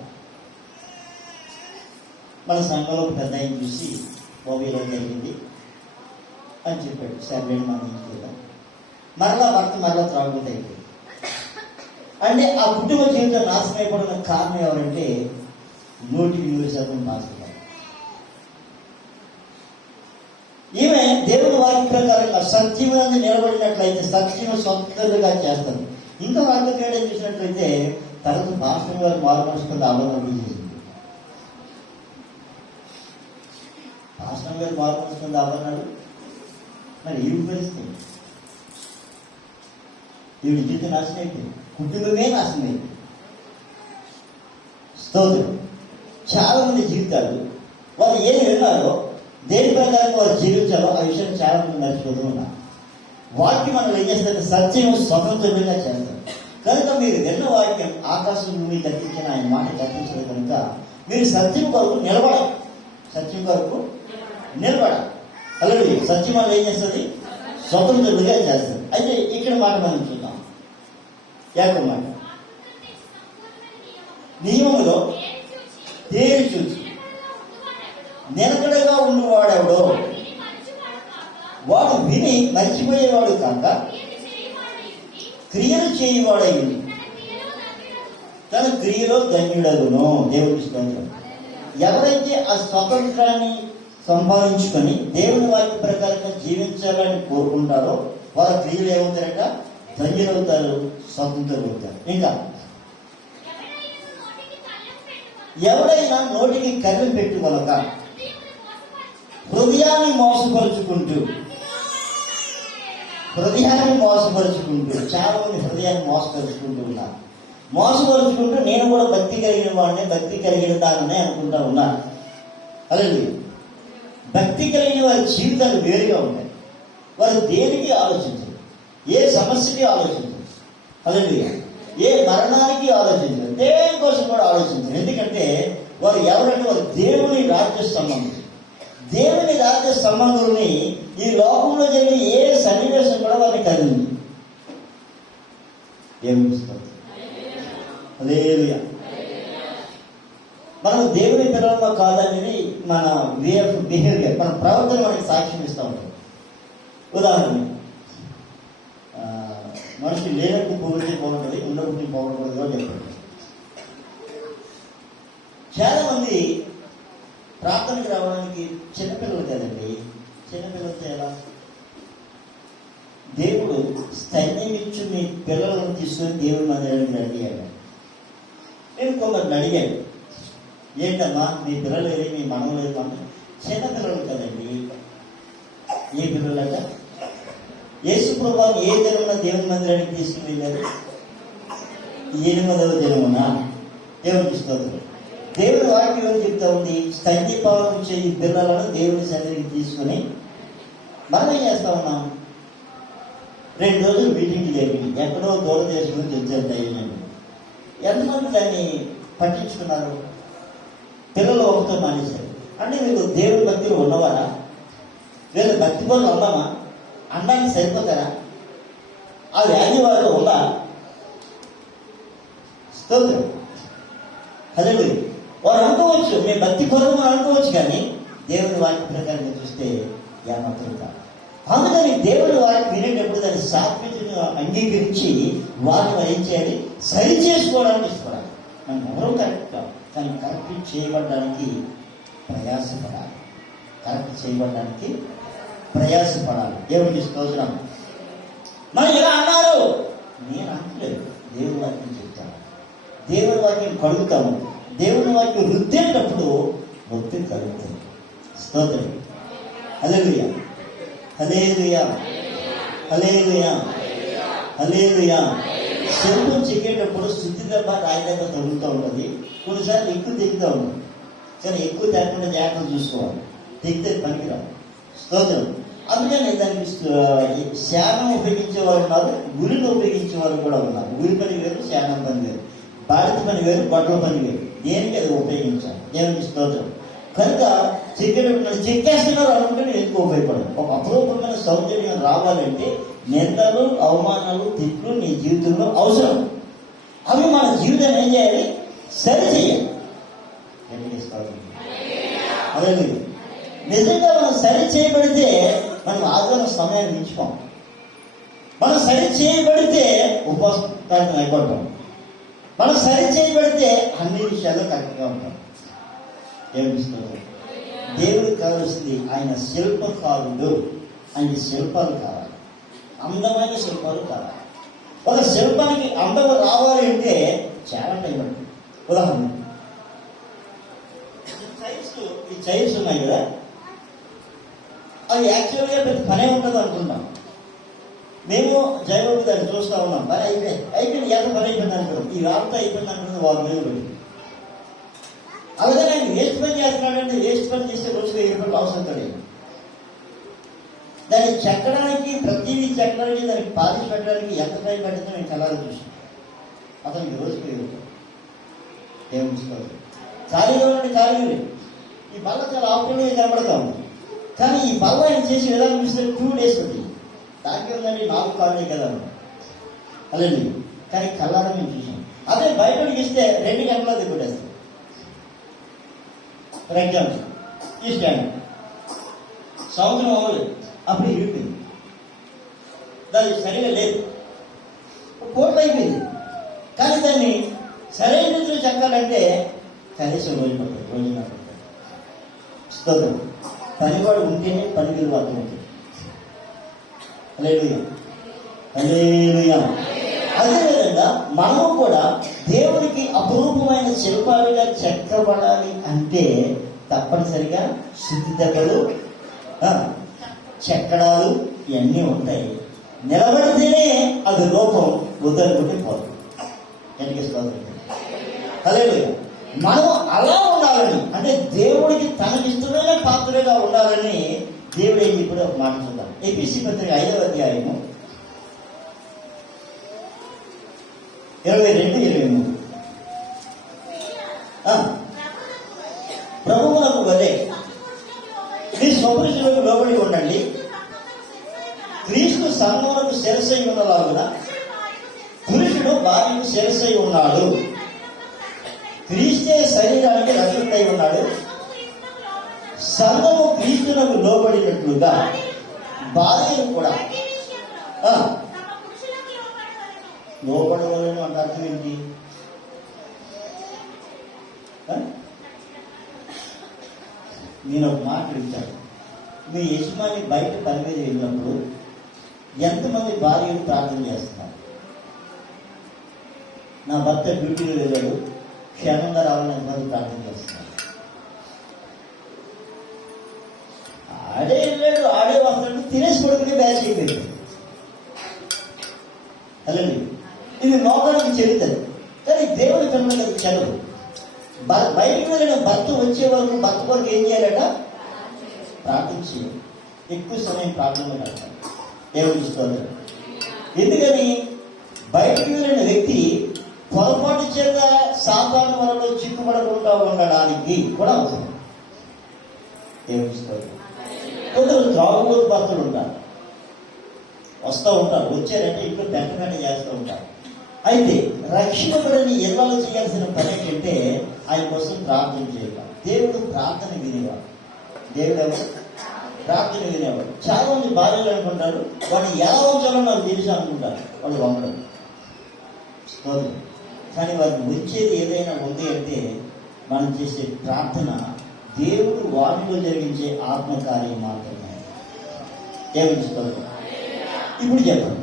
మన సంఘంలో పెద్ద ఆయన చూసి బాబీలో జరిగింది అని చెప్పాడు. సర్వేని మనం చూద్దాం. మరలా భర్త మరలా త్రాగుతుంది అయిపోయింది. అంటే ఆ కుటుంబ జీవితం నాశనం అయిపోవడం కారణం ఎవరంటే 100% పాస్టర్ గారు. ఈమె దేవుని వాక్య ప్రకారంగా సత్యమునందు నిలబడినట్లయితే సత్యము సొంతగా చేస్తారు. ఇంకా వాక్య క్రీడ చూసినట్లయితే తర్వాత పాస్టర్ గారు మారుమనసుకుని ఆలోచన చేసింది. పాస్టర్ గారు మారుమనసుకుని ఆలోచనలు మరి ఈవిడ పరిస్థితి, ఈవిడ జీవితం నాశనం అయిపోయింది, కుటుంబమే నాశనం అయిపోయింది. స్తోత్రం. చాలా మంది జీవితాలు వాళ్ళు ఏది విన్నారో దేని ప్రకారం వారు జీవించాలో ఆ విషయం చాలా మంది మర్చిపోతూ ఉన్నారు. వాక్యం మనం ఏం చేస్తారు, సత్యం స్వతంత్రంగా చేస్తారు. కనుక మీరు విన్న వాక్యం ఆకాశం భూమి కట్టించిన ఆయన మాట కట్టించదు. కనుక మీరు సత్యం కొరకు నిలబడాలి, సత్యం కొరకు నిలబడాలి. అలాగే సత్యం వల్ల ఏం చేస్తుంది, స్వతంత్రుడిగా చేస్తుంది. అయితే ఇక్కడ మాట మనం చూద్దాం. యాకో మాట, నియమములో దేని చూసి నిలకడగా ఉన్నవాడెవడో వాడు విని మర్చిపోయేవాడు కాక క్రియలు చేయవాడై తన క్రియలో ధన్యుడగును. దేవుడి స్తోత్రం. ఎవరైతే ఆ స్వతంత్రాన్ని సంపాదించుకొని దేవుని వాక్య ప్రకారంగా జీవించాలని కోరుకుంటారో వారి క్రియలు ఏమవుతారట, ధన్యులవుతారు, స్వతంత్రులు అవుతారు. ఇంకా ఎవడైనా నోటికి కళ్ళెం పెట్టుకొనక హృదయాన్ని మోసపరుచుకుంటూ చాలా మంది హృదయాన్ని మోసపరుచుకుంటూ ఉన్నారు. మోసపరుచుకుంటూ నేను కూడా భక్తి కలిగిన వాడిని, భక్తి కలిగిన దానినే అనుకుంటా ఉన్నాను. అలాగే భక్తి కలిగిన వారి జీవితాలు వేరుగా ఉంటాయి. వారు దేనికి ఆలోచించరు, ఏ సమస్యకి ఆలోచించరు, అలాగే ఏ మరణానికి ఆలోచించరు, దేనికోసం కూడా ఆలోచించరు. ఎందుకంటే వారు ఎవరంటే వారు దేవుని రాజ్య సంబంధం. దేవుని రాజ్య సంబంధుల్ని ఈ లోకంలో జరిగే ఏ సన్నివేశం కూడా వారిని కలిగింది. ఏమిస్తుంది మనం దేవుని పిల్లలమో కాదనేది మన వే ఆఫ్ బిహేవియర్, మన ప్రవర్తన మనకి సాక్ష్యం ఇస్తూ ఉంటాం. ఉదాహరణ, మనిషి లేనట్టు పోగొట్టి పోగొట్టదు, ఉండబుట్టి పోగొట్టదు అని చెప్పాడు. చాలా మంది ప్రార్థనకి రావడానికి చిన్నపిల్లలు కదండి. చిన్నపిల్లలతో ఎలా? దేవుడు స్థైర్యం ఇచ్చి మీ పిల్లలను తీసుకొని దేవుని మందిరానికి అడిగాడు. నేను కొందరిని అడిగాడు, ఏంటమ్మా మీ పిల్లలు ఏది, మీ మనవలు లేదు అంటే చిన్నపిల్లలు కదండి. ఏ పిల్లలట? యేసు ప్రభువు ఏ దినమున దేవుని మందిరానికి తీసుకుని వెళ్ళారు? 8వ దినమున. దేవునికి స్తోత్రం. దేవుని వాక్యం ఏమని చెప్తా ఉంది, స్తన్యపానం ఇచ్చే ఈ పిల్లలను దేవుని సన్నిధికి తీసుకుని మనం ఏం చేస్తా ఉన్నాం? 2 రోజులు మీటింగ్ జరిగింది, ఎక్కడో దూరం చేసుకుని తెచ్చారు దయ్యాన్ని. ఎంతమంది దాన్ని పట్టించుకున్నారు? పిల్లలు ఒకతో మానేశారు. అంటే వీళ్ళు దేవుని భక్తులు ఉన్నవారా? వీళ్ళు భక్తి పనులు ఉన్నామా? అన్నానికి సరిపోతారా? ఆ వ్యాధి వారు ఉందా? స్తోత్రం. హల్లెలూయా. వారు అనుకోవచ్చు మేము భక్తి కొరకు అనుకోవచ్చు, కానీ దేవుని వాక్య ప్రకారంగా చూస్తే ఏమాత్రం కాదు. అందుకని దేవుడి వాక్యం వినేటప్పుడు దాని సాత్వికను అంగీకరించి వాటిని ఏం చేయాలి, సరి చేసుకోవడానికి ఇష్టపడాలి. మనం ఎవరో కరెక్ట్ కాదు, కానీ కరెక్ట్ చేయబడడానికి ప్రయాసపడాలి. కరెక్ట్ చేయబడడానికి ప్రయాసపడాలి. దేవుడికి స్తోత్రం. మనం ఇలా అన్నారు, నేను అనట్లేదు, దేవుని వాక్యం చెప్తాను. దేవుని వాక్యం కడుగుతాము. దేవుని వాక్యం రుద్దేటప్పుడు భక్తి కలుగుతుంది. స్తోత్రం. హల్లెలూయా, హల్లెలూయా, హల్లెలూయా, హల్లెలూయా. శిల్పం చెక్కేటప్పుడు శుద్ధి దెబ్బ రాయి దెబ్బ తగులుతూ ఉంటుంది. కొన్నిసార్లు ఎక్కువ తెగుతూ ఉంటుంది, కానీ ఎక్కువ తగ్గకుండా జాగ్రత్తలు చూసుకోవాలి. తెగితే పనికిరాదు. స్తోత్రం. అందుకని దానికి శానం ఉపయోగించేవారు ఉన్నారు, గురిని ఉపయోగించేవారు కూడా ఉన్నారు. గురి పని వేరు, శానం పని వేరు, బాధిత పని వేరు, బట్టల పని వేరు. దేనికి అది ఉపయోగించాలి. దేవునికి స్తోత్రం. కనుక చెక్కేటప్పుడు చెక్కేస్తున్నారు అనుకుంటే ఎక్కువ ఉపయోగపడదు. ఒక అపరూపమైన సౌందర్యం రావాలంటే నిందలు, అవమానాలు, తిట్లు నీ జీవితంలో అవసరం. అవి మన జీవితాన్ని ఏం చేయాలి, సరి చేయాలి. అదే నిజంగా మనం సరి చేయబడితే మనం ఆగ్రహ సమయాన్ని మించుకోం. మనం సరి చేయబడితే ఉపవాసాన్ని అయిపోతాం. మనం సరి చేయబడితే అన్ని విషయాల్లో కరెక్ట్గా ఉంటాం. ఏమిస్తుంది దేవుడికి కావాల్సింది ఆయన శిల్పకారుడు. ఆయన శిల్పాలు కావాలి, అందమైన శిల్పాలు కావాలి. ఒక శిల్పానికి అందం రావాలి అంటే చాలా టైం పడుతుంది. ఉదాహరణ, ఈ చైర్స్ ఉన్నాయి కదా, అవి యాక్చువల్గా పెద్ద పనే ఉంటుంది అనుకుంటాం. మేము జైవకు దాన్ని చూస్తూ ఉన్నాం. పని అయిపోయింది ఎంత పని అయిపోయింది అనుకున్నాం. ఈ రాత్రి అయిపోయింది అనుకున్నది వాళ్ళ మీద పడి. అలాగే ఆయన వేస్ట్ పని చేస్తున్నాడంటే వేస్ట్ పని చేసే రోజుగా 20 రూపాయలు అవసరం కలిగి దాన్ని చెక్కడానికి, ప్రతిదీ చెక్కడానికి, దానికి పాలిష్ పెట్టడానికి ఎంత టైం పట్టిందో నేను కలర్ చూసాను. అతనికి రోజుకి 20 రూపాయలు. ఏమిస్తారు ఖాళీగా ఉండి ఖాళీగా ఈ బల్ల చాలా ఆపుకునే కనబడతా ఉంది. కానీ ఈ బల్ల ఆయన చేసి ఎలా చూస్తే 2 days ఉంది. దానికి ఉందండి 4 కాలనీ కదా అలాంటి. కానీ కళ్ళారా మేము చూసాం. అదే బయటకి ఇస్తే 2 గంటల దిగుబడేస్తాం. ఫర్ ఎగ్జాంపుల్ ఈ స్టాండ్ సంవత్సరం అవ్వలేదు, అప్పుడు ఇరిపోయింది, దానికి సరిగా లేదు, కోట్లు అయిపోయింది. కానీ దాన్ని సరైన రీతిలో చెక్కాలంటే కనీసం రోజు పడుతుంది, రోజున పడుతుంది. స్తోత్రం. పనివాడు ఉంటేనే పని విలువ అర్థం ఉంటుంది. హల్లెలూయా, హల్లెలూయా. అదేవిధంగా మనము కూడా దేవునికి అపురూపమైన శిల్పాలుగా చెక్కబడాలి అంటే తప్పనిసరిగా శుద్ధి దెబ్బలు, చెక్కడాలు ఇవన్నీ ఉంటాయి. నిలబడితేనే అది రూపం వదలుకుంటే పోదు. హల్లెలూయా. మనం అలా ఉండాలని, అంటే దేవుడికి తనకిష్టమైన పాత్రగా ఉండాలని దేవుడు ఏం ఇప్పుడు ఒక మాట చూద్దాం. ఎఫెసీ పత్రిక 5వ అధ్యాయము 22-23. ప్రభువునకు వలె మీ స్వపురుషులకు లోబడి ఉండండి, క్రీస్తు సంఘమునకు శిరస్సై ఉన్నలాగున పురుషుడు భార్యకు శిరస్సై ఉన్నాడు. క్రీస్తే శరీరానికి రక్షకుడై ఉన్నాడు. సంఘము క్రీస్తునకు లోబడినట్లుగా భార్యను కూడా లోబడవలను అంటే అర్థం ఏంటి? నేను ఒక మాట ఇచ్చాను. మీ యజమాని బయట పని మీద వెళ్ళినప్పుడు ఎంతమంది భార్యలు ప్రార్థన చేస్తున్నారు? నా భర్త డ్యూటీలో వెళ్ళాడు, క్షేమంగా రావాలని ఎంతమంది ప్రార్థన చేస్తున్నారు? ఆడే వెళ్ళాడు, ఆడే వస్తాడు, తినేసి పడుకునే బ్యాచ్ అయిపోయింది. అలాంటి ఇది లోకానికి చెల్లుతుంది, కానీ దేవుడి కన్నా చెల్లదు. బయటికి వెళ్ళిన భర్త వచ్చే వరకు భర్త వరకు ఏం చేయాలట? ప్రార్థించి ఎక్కువ సమయం ప్రార్థనలో గడపాలి. దేవుడు ఇస్తుంది. ఎందుకని? బయటికి వెళ్ళిన వ్యక్తి పొరపాటు చేత సాతాను వలలో చిక్కుపడకుండా ఉండడానికి కూడా అవసరం. దేవుడు ఇస్తుంది. కొందరు త్రాగుబోతు భర్తలు ఉంటారు, వస్తూ ఉంటారు, వచ్చారంటే ఇంట్లో పెంట చేస్తూ ఉంటారు. అయితే రక్షింపబడని ఇళ్ళలో చేయాల్సిన పని ఏంటంటే ఆయన కోసం ప్రార్థన చేయాలి. దేవుడు ప్రార్థన వినేవాడు. దేవుడు ఎవరు? ప్రార్థన వినేవాడు. చాలా మంది భార్యలు అనుకుంటారు వాడు ఎలా ఉంచాలో నాకు తెలుసు అనుకుంటారు. వాళ్ళు వంగడం కానీ వారిని ఉంచేది ఏదైనా ఉంది అంటే మనం చేసే ప్రార్థన దేవుడు వారిలో జరిగించే ఆత్మకార్యం మాత్రమే. దేవుని స్తోత్రం. ఇప్పుడు చెప్పండి,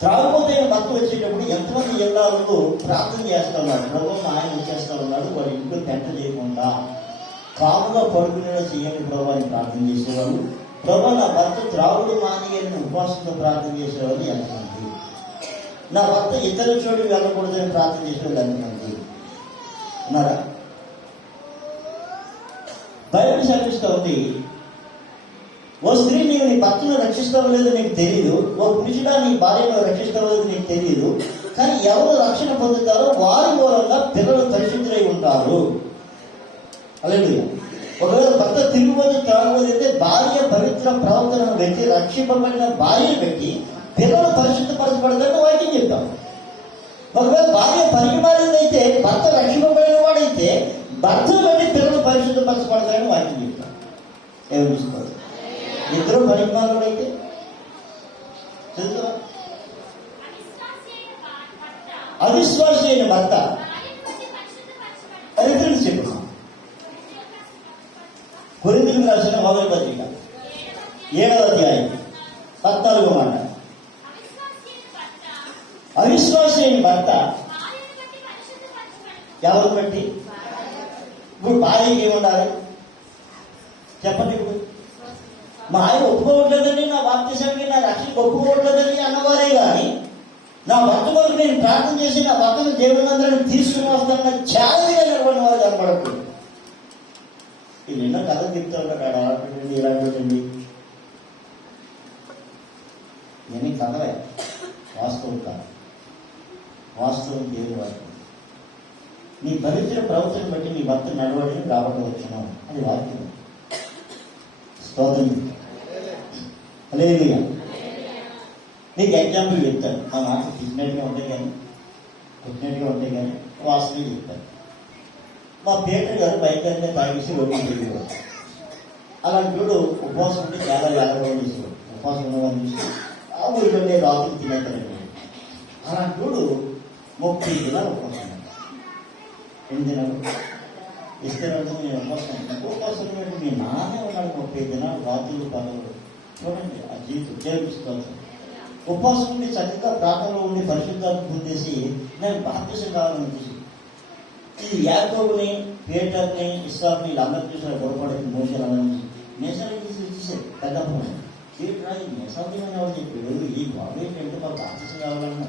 త్రాగుబోతైన భర్త వచ్చేటప్పుడు ఎంతమంది ఇళ్ళలో ప్రార్థన చేస్తా ఉన్నాడు, ప్రభు ఆయన వచ్చేస్తా ఉన్నాడు, వాడి ఇంట్లో పెంట చేయకుండా కాముగా పడుకునేలా చేయండి ప్రభు అని ప్రార్థన చేసేవాడు. ప్రభు నా భర్త త్రాగుడు మానేయాలని ఉపవాసంతో ప్రార్థన చేసేవాళ్ళు ఎంతమంది? నా భర్త ఇతర చోటు వెళ్ళకూడదని ప్రార్థన చేసేవాళ్ళు ఎంతమంది ఉన్నారా? బైబిల్ సెలవిస్తూ ఉంది, ఓ స్త్రీ నీవు నీ భర్తను రక్షిస్తావో లేదో నీకు తెలియదు, ఓ పురుషుడా నీ భార్యను రక్షిస్తావో లేదో నీకు తెలియదు, కానీ ఎవరు రక్షణ పొందుతారో వారి మూలంగా పిల్లలు పరిశుద్ధులై ఉంటారు. అలాగే ఒకవేళ భర్త తిరుగుబోతు త్రాగుబోతే భార్య పవిత్ర ప్రవర్తనను పెట్టి రక్షింపబడిన భార్యను పెట్టి పిల్లలు పరిశుద్ధపరచబడతారని వాక్యం చెప్తాం. ఒకవేళ భార్య పరిమాణిందైతే భర్త రక్షింపబడిన వాడైతే భర్తను బట్టి పిల్లలు పరిశుద్ధపరచబడతారని వాక్యం చెప్తాం. ఏమి చూసుకోవాలి? ఇద్దరు పరిమాణుడు అయితే చదువుతా. అవిశ్వాసి అయిన భర్త రిఫరెన్స్ చెప్పు. కొరింథీయులకు రాసిన మొదటి పత్రిక 7వ అధ్యాయం 14వ మాట. అవిశ్వాసి అయిన భర్త ఎవరు బట్టి? ఇప్పుడు భార్యకి ఏముండాలి చెప్పండి. ఇప్పుడు మా ఆయన ఒప్పుకోవట్లేదని, నా బాప్తిసానికి నా రక్షణ ఒప్పుకోవట్లేదని అన్నవారే కానీ నా భర్త వరకు నేను ప్రార్థన చేసి నా భర్తను దేవునందరిని తీసుకుని వస్తానన్న ఛాలెంజ్గా నిలబడిన వారు కనపడకూడదు. ఇది నిన్న కథ చెప్తా ఉంటాడు, అలా పెట్టండి ఇలా పెట్టండి. నేను కథలే, వాస్తవం కాదు. వాస్తవం దేవుని వాక్యం. నీ పవిత్ర ప్రవర్తన బట్టి నీ భర్త నడవడిని రాబట్టవచ్చును అది వాక్యం. స్తోత్రం. హల్లెలూయా. నీకు ఎగ్జాంపుల్ చెప్తాను. మా మాట తిట్టినట్టుగా ఉంటాయి కానీ వాస్తవం చెప్తాను. మా పేటర్ గారు బయటనే తాగేసి ఒడ్డు వెళ్ళేవాడు. అలాంటి వాడు ఉపవాసం ఉంటే చాలా జాగ్రత్తగా చేసేవాడు. ఉపవాసం ఉన్నవాడిని చూసి ఆ ఊరిలోనే రాత్రి తినేస్తారండి. అలాంటి వాడు 30 దినాలు ఉపవాసం. 8 దినాలు ఇస్తారంటే నేను ఉపవాసం మీ నాన్నే ఉన్నాడు 30 దినాలు రాత్రులు పదవులు. చూడండి ఆ జీవితం చేర్పిస్తుంది. ఉపవాసం ఉండి చక్కగా ప్రాంతంలో ఉండి పరిశుద్ధాన్ని పొందేసి నేను బాప్తిసం కావాలని చూసి ఈ యాకోబుని, పేటర్ని, ఇస్సాకుని వీళ్ళందరూ చూసిన పొరపాటు మోసాలని నేసాలు తీసేసారు. పెద్ద నేసాలని ఎవరు చెప్పాడు? ఈ బాబు ఏంటంటే మాకు బాప్తిసం కావాలన్నా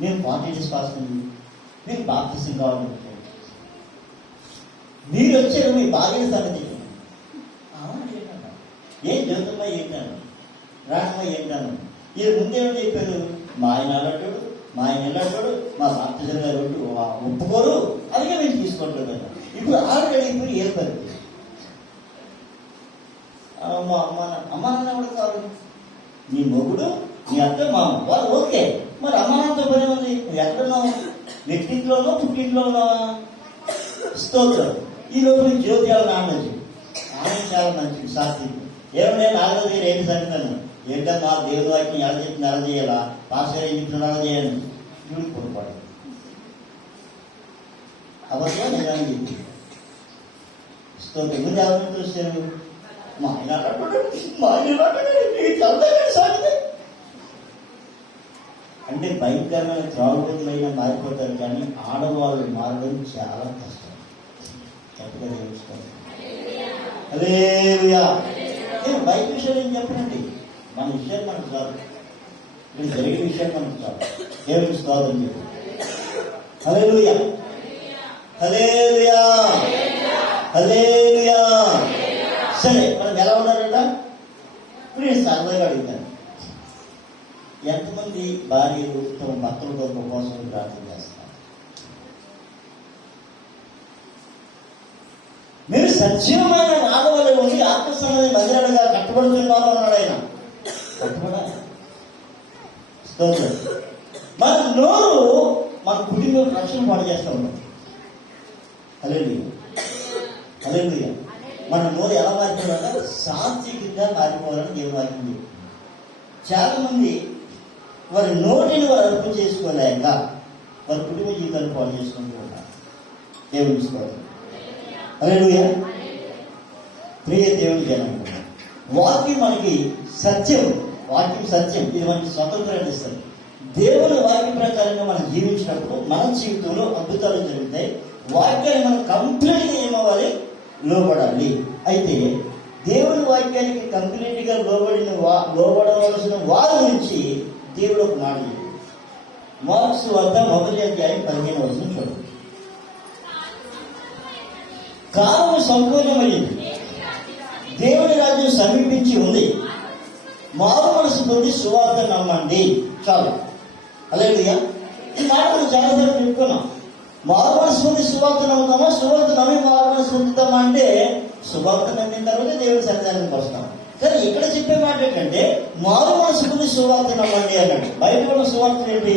నేను 40 డేస్ పాస్తుంది, మీకు బాప్తిసం కావాలంటే మీరు వచ్చారు మీ భార్య సంగతి ఏం చదువుతున్నా ఏంటాను రానమ్మా ఏంటాను. ఇది ముందేమని చెప్పారు? మా ఆయన అలాంటాడు, మా ఆయన ఎలాంటాడు, మా బాప్తిజం గారు ఒప్పుకోరు, అలాగే మేము తీసుకుంటాడు. ఇప్పుడు ఇప్పుడు ఏ పని? అమ్మ నాన్న కూడా కావాలి. నీ మొగుడు, నీ అత్త, మా వాళ్ళు ఓకే. మరి అమ్మ నాన్నతో పని ఉంది. నువ్వు ఎక్కడున్నావు? నెట్టింట్లోనో పుట్టింట్లోనో? స్తోత్రం. ఈ రోజు నీకు జ్యోతియాల నాన్న ఆయన చాలా మంచిది శాస్త్రి. ఏమన్నా 4వ దగ్గర ఏంటి సంగతి? ఏంటమ్మా దేవుడు వాక్యం ఎలా చెప్పింది ఎలా చేయాలా, పాస్టర్ ఏం చెప్తున్నా ఎలా చేయాలి? చూడు పొరపాటు అవసరం నిజానికి స్తోత్రం. ముందు ఎవరిని చూస్తాను? మా ఆయన అంటే భయంకరమైన త్రాగుబోతులైనా మారిపోతారు, కానీ ఆడవాళ్ళు మారడం చాలా కష్టం. చక్కగా తెలుసుకోండి. హల్లెలూయా. నేను బయట విషయాలు ఏం చెప్పనండి, మన విషయాలు మనకు చాలు, ఇక్కడ జరిగిన విషయాలు మనకు చాలు. దేవుని స్తోత్రం చెప్పు. హల్లెలూయా, హల్లెలూయా, హల్లెలూయా. సరే, మనం ఎలా ఉన్నారంట? ఇప్పుడు నేను సరదాగా అడుగుతాను, ఎంతమంది భార్యలు తమ భర్తల కొరకు ఉపవాసం ప్రార్థన చేస్తారు? మీరు సజీవమైన నాగవలే ఉండి ఆత్మసంబంధి మందిరాలుగా కట్టబడుతున్నారు అన్నాడు ఆయన. కట్టబడాలి. స్తోత్రం. మన నోరు మన కుటుంబం రక్షణ పాడు చేస్తూ ఉంటాం. హల్లెలూయా, హల్లెలూయా. మన నోరు ఎలా మారిపోవాలంటే సాత్వికంగా మారిపోవాలని దేవుని వాక్యం చెప్తుంది. చాలా మంది వారి నోటిని వారు అదుపు చేసుకోలేక వారి కుటుంబ జీవితాన్ని పాడు చేసుకుంటూ ఉంటారు. దేవుని తీసుకోవాలి. హల్లెలూయా. ప్రియ దేవుని జనాంగం, వాక్యం మనకి సత్యం, వాక్యం సత్యం. ఇది మనకి స్వతంత్రం ఇస్తుంది. దేవుని వాక్య ప్రకారంగా మనం జీవించినప్పుడు మన జీవితంలో అద్భుతాలు జరుగుతాయి. వాక్యాన్ని మనం కంప్లీట్గా ఏమవ్వాలి? లోబడాలి. అయితే దేవుని వాక్యానికి కంప్లీట్గా లోబడవలసిన వారి గురించి దేవుడు ఒక మాట చెప్పాడు. మార్క్స్ వద్ద 1వ అధ్యాయం 15వ వచనం చూడండి. కాలము సంపూర్ణమైంది, దేవుని రాజ్యం సమీపించి ఉంది, మారు మనసు పొంది సువార్త నమ్మండి. చాలు. హల్లెలూయా. ఈ మాట మనం చాలాసార్లు చెప్పుకున్నాం. మారు మనసు పొంది సువార్త నమ్ముతామా, సువార్త నమ్మి మారు మనసు పొందుతామా అంటే సువార్త నమ్మిన తర్వాత దేవుని సన్నిధానానికి వస్తాం. కానీ ఇక్కడ చెప్పే మాట ఏంటంటే మారు మనసు పొంది సువార్త నమ్మండి అన్నాడు. బయట ఉన్న సువార్త ఏంటి?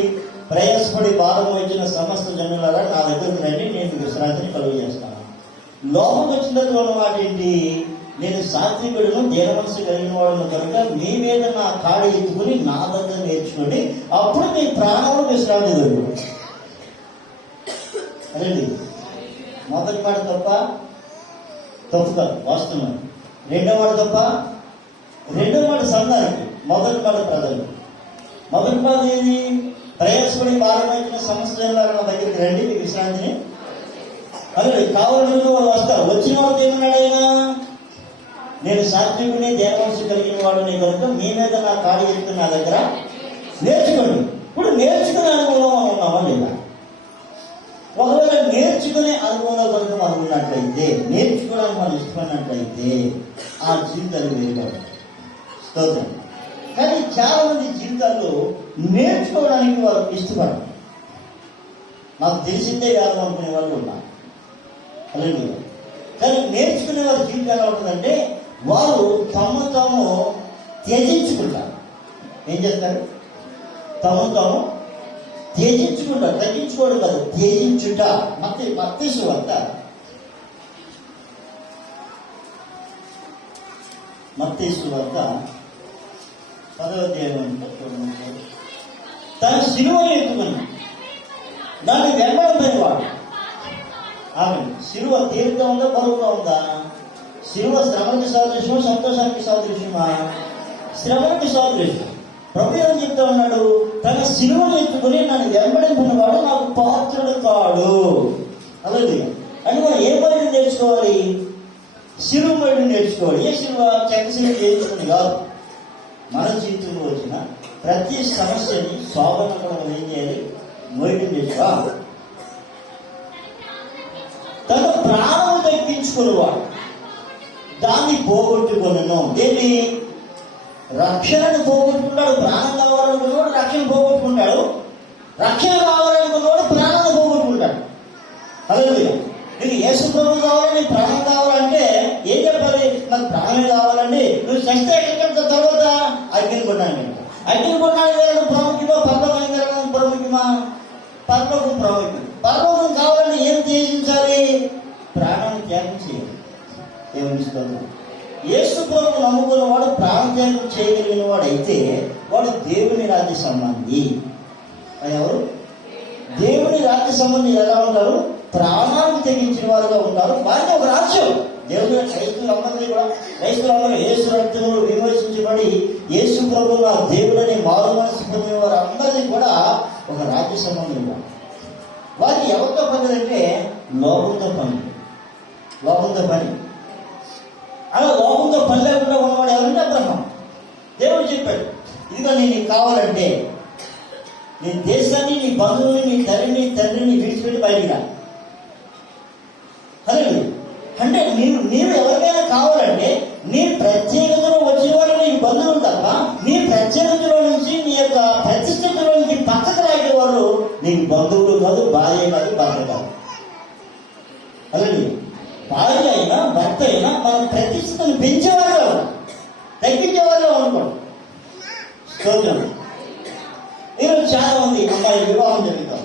ప్రయాసపడి భారం వచ్చిన సమస్త జనులారా నా దగ్గరకు రండి, నేను విశ్రాంతిని కలుగు చేస్తాను. లోపం వచ్చిన తర్వాత ఉన్న మాట ఏంటి? నేను సాత్వికుడును, దీన మనసు కలిగిన వాడును కనుక మీ మీద నా కాడి ఎత్తుకుని నా దగ్గర నేర్చుకోండి, అప్పుడు మీ ప్రాణంలో విశ్రాంతి దొరుకుతుంది. అదండి మొదటి మాట తప్ప కాదు, వాస్తవం. రెండో మాట తప్ప, రెండో మాట సంఘానికి, మొదటి మాట ప్రజలు. మొదటి మాట ఏది? ప్రయాసపడి భారమైన సంవత్సరాల నా దగ్గరికి రండి, మీ విశ్రాంతిని. అదే కావాలని వాళ్ళు వస్తారు. వచ్చిన వాళ్ళు ఏమన్నాడు ఆయన? నేను సాత్వికుని, దేవవంశం కలిగిన వాడిని కనుక మీ మీద నా కాడి ఎత్తుకుని నా దగ్గర నేర్చుకోండి. ఇప్పుడు నేర్చుకునే అనుభవం ఉన్నామా లేదా? ఒకవేళ నేర్చుకునే అనుభవంలో కనుక మనం ఉన్నట్లయితే, నేర్చుకోవడానికి మనం ఇష్టపడినట్లయితే ఆ జీవితాలు వేరుపడతాయి. స్తోత్రం. కానీ చాలా మంది జీవితాల్లో నేర్చుకోవడానికి వారు ఇష్టపడరు. నాకు తెలిసిందే కాదు అనుకునే వాళ్ళు ఉన్నారు. అలాగే కానీ నేర్చుకునే వారి జీవితం ఎలా ఉంటుందంటే వారు తాము త్యజించుకుంటారు. ఏం చేస్తారు? తాము త్యజించుకుంటారు. తగ్గించుకోవడం కాదు, త్యజించుట. మత్తయి సువార్త 10వ అధ్యాయం తన శిలువను ఎత్తుకుని దాన్ని వెంబడింపని వాడు. ఆమె శిలువ తీర్థం ఉందా, బరువుగా ఉందా? శిలువ శ్రమకి సాదృశ్యమా, సంతోషానికి సాదృశ్యమా? శ్రమకి సాదృశ్యం. ప్రభు ఏం చెప్తా ఉన్నాడు? తన శిలువను ఎత్తుకుని నన్ను వెంబడించిన వాడు నాకు పాత్రుడు కాడు. అలాగే అని మనం ఏ బయట నేర్చుకోవాలి? శిలువ బయట నేర్చుకోవాలి. ఏ శిలువ? చెక్క శిలువ చేయించుకుని కాదు. మన జీవితంలో వచ్చిన ప్రతి సమస్యని సాధన కూడా మనం ఏం చేయాలి? మోయడం చేసుకోవాలి. తన ప్రాణం దక్కించుకునేవాడు దాన్ని పోగొట్టుకున్నాను. ఏంటి? రక్షణను పోగొట్టుకుంటాడు. ప్రాణం కావాలనుకున్నవాడు రక్షణ పోగొట్టుకుంటాడు. రక్షణ కావాలనుకున్నవాడు ప్రాణాన్ని పోగొట్టుకుంటాడు. హల్లెలూయా. నీకు యేసు ప్రభు కావాలని, ప్రాణం కావాలంటే ఏం చెప్పాలి? నాకు ప్రాణమే కావాలండి. నువ్వు చస్తే ఎక్కడికి తర్వాత అగ్ని కొన్నాను. అగ్ని కొన్నాను వెళ్ళడం ప్రాముఖ్యమా, పరలోకం వెళ్ళడం ప్రాముఖ్యమా? పరలోకం ప్రాముఖ్యం. పరలోకం కావాలని ఏం త్యజించాలి? ప్రాణాన్ని త్యాగం చేయాలి. ఏమనిస్తుంది? యేసు ప్రభు నమ్ముకున్న వాడు ప్రాణత్యాగం చేయగలిగిన వాడు అయితే వాడు దేవుని రాజ్య సంబంధి. ఎవరు? దేవుని రాజ్య సంబంధి ఎలా ఉంటారు? ప్రాణాన్ని తెగించిన వారుగా ఉంటారు. వారికి ఒక రాజ్యం. దేవుని క్రైస్తవులందరినీ కూడా, క్రైస్తవులందరూ యేసు రక్తములు విమర్శించబడి యేసు ప్రభు నా దేవుడని మారు మనసు పొందిన వారు అందరినీ కూడా ఒక రాజ్య సంబంధం. వారికి ఎవరితో పని అంటే లోకంతో పని. లోకంతో పని. అలా లోకంతో పని లేకుండా ఉన్నవాడు ఎవరంటే అబ్రహాం. దేవుడు చెప్పాడు, ఇదిగో నీకు కావాలంటే నీ దేశాన్ని, నీ బంధువుని, నీ తల్లిని, తండ్రిని విడిచిపెట్టి బయటికి రా. అంటే నీవు ఎవరికైనా కావాలంటే నీ ప్రత్యేకతలో వచ్చిన వాడు నీ బంధువులు తప్ప నీ ప్రత్యేకతలో నుంచి, నీ యొక్క ప్రతిష్టతలో నుంచి పక్కకు రాయే వారు నీకు బంధువులు కాదు, భార్య కాదు, భర్త కాదు. అలాగే భార్య అయినా భర్త అయినా మన ప్రతిష్టతను పెంచేవారుగా ఉన్నాం, తగ్గించేవారుగా అనుకోండి. స్తోత్రం. ఈరోజు చాలా మంది అమ్మాయి వివాహం జరుగుతాం.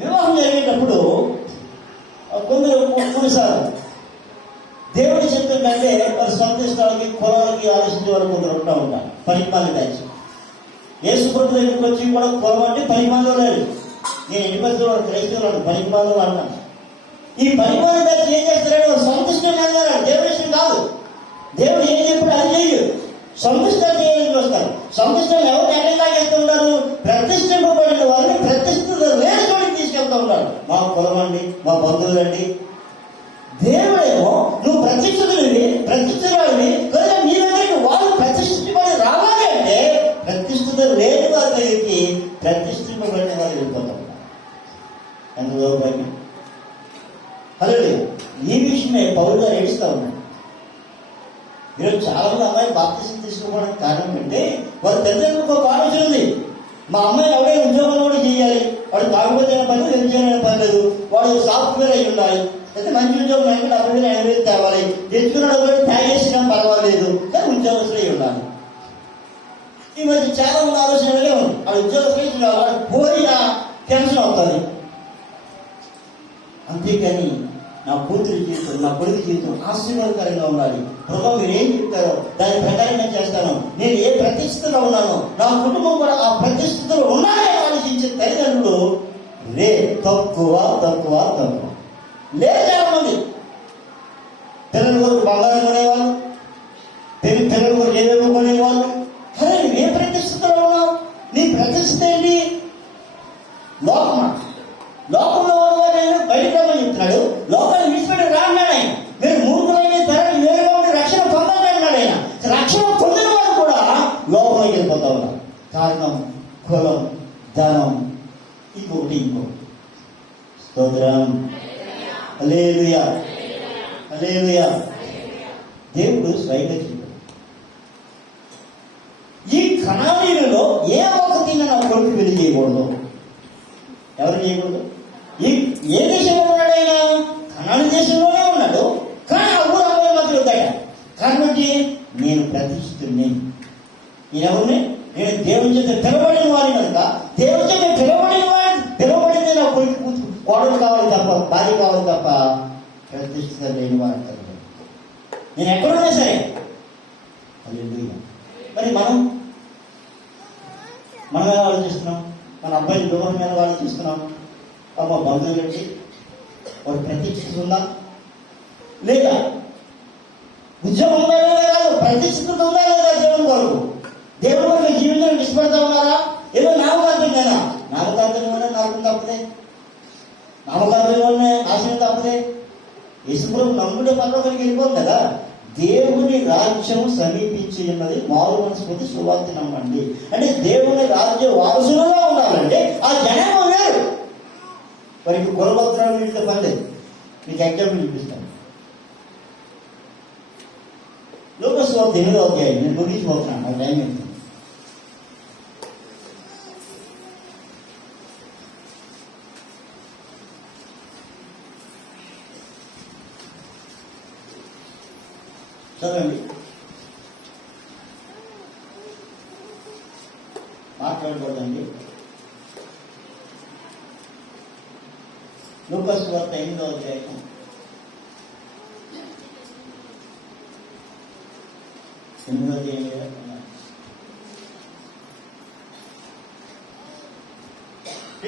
వివాహం జరిగేటప్పుడు కొన్నిసార్లు దేవుడి చెప్తుందంటే వారి సొంత ఇష్టాలకి కులాలకి ఆలోచించే వారు కొందరు ఉంటా ఉంటారు. 10 మంది బ్యాచ్ యేసు ప్రభు దగ్గరికి వచ్చి కూడా కులం అంటే 10 మంది లేదు. నేను ఎన్ని పరిస్థితులు క్రైస్తవులు 10 మంది అన్నాను. ఈ 10 మంది బ్యాచ్ ఏం చేస్తారంటే వారు సొంత ఇష్టం అన్నారు, దేవుడి ఇష్టం కాదు. దేవుడు ఏం చెప్పాడు అది చేయు, సంతృష్టాలు చేయడానికి వస్తారు. సంతృష్టాలు ఎవరు ఎక్కడ తాగేస్తూ ఉంటారు? ప్రతిష్ఠింపబడిన వారిని ప్రతిష్ఠిత లేని చోటికి తీసుకెళ్తూ ఉంటారు. మా కులం అండి, మా బంధువులు అండి. దేవుడేమో నువ్వు ప్రతిష్ఠితురాలివి కనుక నీ దగ్గరికి వాళ్ళు ప్రతిష్ఠించబడి రావాలి అంటే ప్రతిష్ఠిత లేని వారి దగ్గరికి ప్రతిష్ఠింపబడిన వారు వెళ్ళిపోతూ ఉంటారు. ఎందులో బయట హలో ఈ విషయమే పౌలు గారు ఏడుస్తూ ఉన్నాడు. ఈరోజు చాలా మంది అమ్మాయి బాప్తిసం తీసుకోవడానికి కారణం అంటే వారి తల్లిదండ్రులకు ఒక ఆలోచన ఉంది. మా అమ్మాయి ఎవరైనా ఉద్యోగం కూడా చేయాలి, వాడు కాకపోతే పని ఉద్యోగం పని లేదు, వాడు సాఫ్ట్వేర్ అయి ఉండాలి, అయితే మంచి ఉద్యోగం అయితే 70,000 తేవాలి, తెచ్చుకున్నాడు కూడా ట్యాగ్ చేసినా పర్వాలేదు కానీ ఉద్యోగస్తులు అయి ఉండాలి. ఈ మధ్య చాలా మంది ఆలోచనలే ఉంది. వాడు ఉద్యోగస్తులు వాడు పోయినా టెన్షన్ అవుతుంది. అంతేకాని నా కూతురి జీవితం, నా కొడుకు జీవితం ఆశీర్వాదకరంగా ఉండాలి, ప్రభావ మీరు ఏం చెప్తారో దాని ప్రకారం నేను చేస్తాను, నేను ఏ ప్రతిష్ఠలో ఉన్నానో నా కుటుంబం కూడా ఆ ప్రతిష్ఠలో ఉన్నాయని ఆలోచించే తల్లిదండ్రులు తక్కువ లేదు. చాలా మంది పిల్లల కొరకు బంగారం కొనేవాళ్ళు, పిల్లల కొరకు ఏదేమో కొనేవాళ్ళు. అరే నువ్వు ఏ ప్రతిష్ఠలో ఉన్నావు? నీ ప్రతిష్ఠ ఏంటి? లోకంలో ఉన్నవారు బయట రమ్మని చెప్తున్నాడు. లోకాన్ని విడిచిపెట్టి రాన్నాడు ఆయన. మీరు మూర్ఖులైన తరలి వేరుగా ఉండి రక్షణ పొందాలి అన్నాడు ఆయన. రక్షణ పొందిన వారు కూడా లోకంలోకి వెళ్ళిపోతా ఉన్నారు. కారణం కులం, ధనం, ఇంకొకటి. స్తోత్రం, హల్లెలూయా, హల్లెలూయా. దేవుడు స్వయంగా చెప్పాడు, ఈ కణాలీలలో ఏ ఒక్కటి నా కొడుకు పెళ్లి చేయకూడదు. ఎవరు చేయకూడదు? ఏ దేశంలో ఉన్నాడు ఆయన? కనాను దేశంలోనే ఉన్నాడు. కానీ ఆ ఊరు అమ్మాయి మాత్రం వద్దాయ. కాబట్టి నేను ప్రతిష్ఠితుడిని. నేనెవరిని? నేను దేవుని చేత పిలవబడిన వాడిని కనుక దేవుని చేత పిలవబడింది నా కొడుకు కోడలు కావాలి తప్ప, భార్య కావాలి తప్ప ప్రతిష్ఠిత లేని వాడు కాదు. నేను ఎక్కడున్నా సరే. మరి మనం ఎలా ఆలోచిస్తున్నాం? మన అబ్బాయిని వివాహం మీద ఆలోచిస్తున్నాం. మా బంధువులంటే వాడు ప్రతిష్ఠిత ఉందా లేదా? ఉద్యోగం ఉందా లేదా కాదు, ప్రతిష్ఠిత ఉందా లేదా? దేవుని కొరకు, దేవుని కొరకు జీవితాన్ని ఇష్టపడతా ఉన్నారా? ఏదో నామకాంతంగానా? నామకాంతంగానే నాకు తప్పదే, నామకాంతంగానే ఆశయం తప్పదే. యేసుప్రభు నమ్ముడే పర్లోకానికి వెళ్ళిపోదు కదా. దేవుని రాజ్యం సమీపించి ఉన్నది, మారు మనస్ఫూర్తి సువార్త నమ్మండి అంటే దేవుని రాజ్య వారసులుగా ఉండాలంటే ఆ జనాభా వేరు. వారికి కులభద్రాలు వీటితో పని లేదు. మీకు ఎగ్జాంపుల్ చూపిస్తాను. లోకస్ వార్త 8వ అధ్యాయం. నేను గురించి పోతున్నాను, నాకు టైం ఏంటి. చదవండి, మాట్లాడకూడదండి. లూకాసు వార్త 8వ అధ్యాయం 8వ అధ్యాయం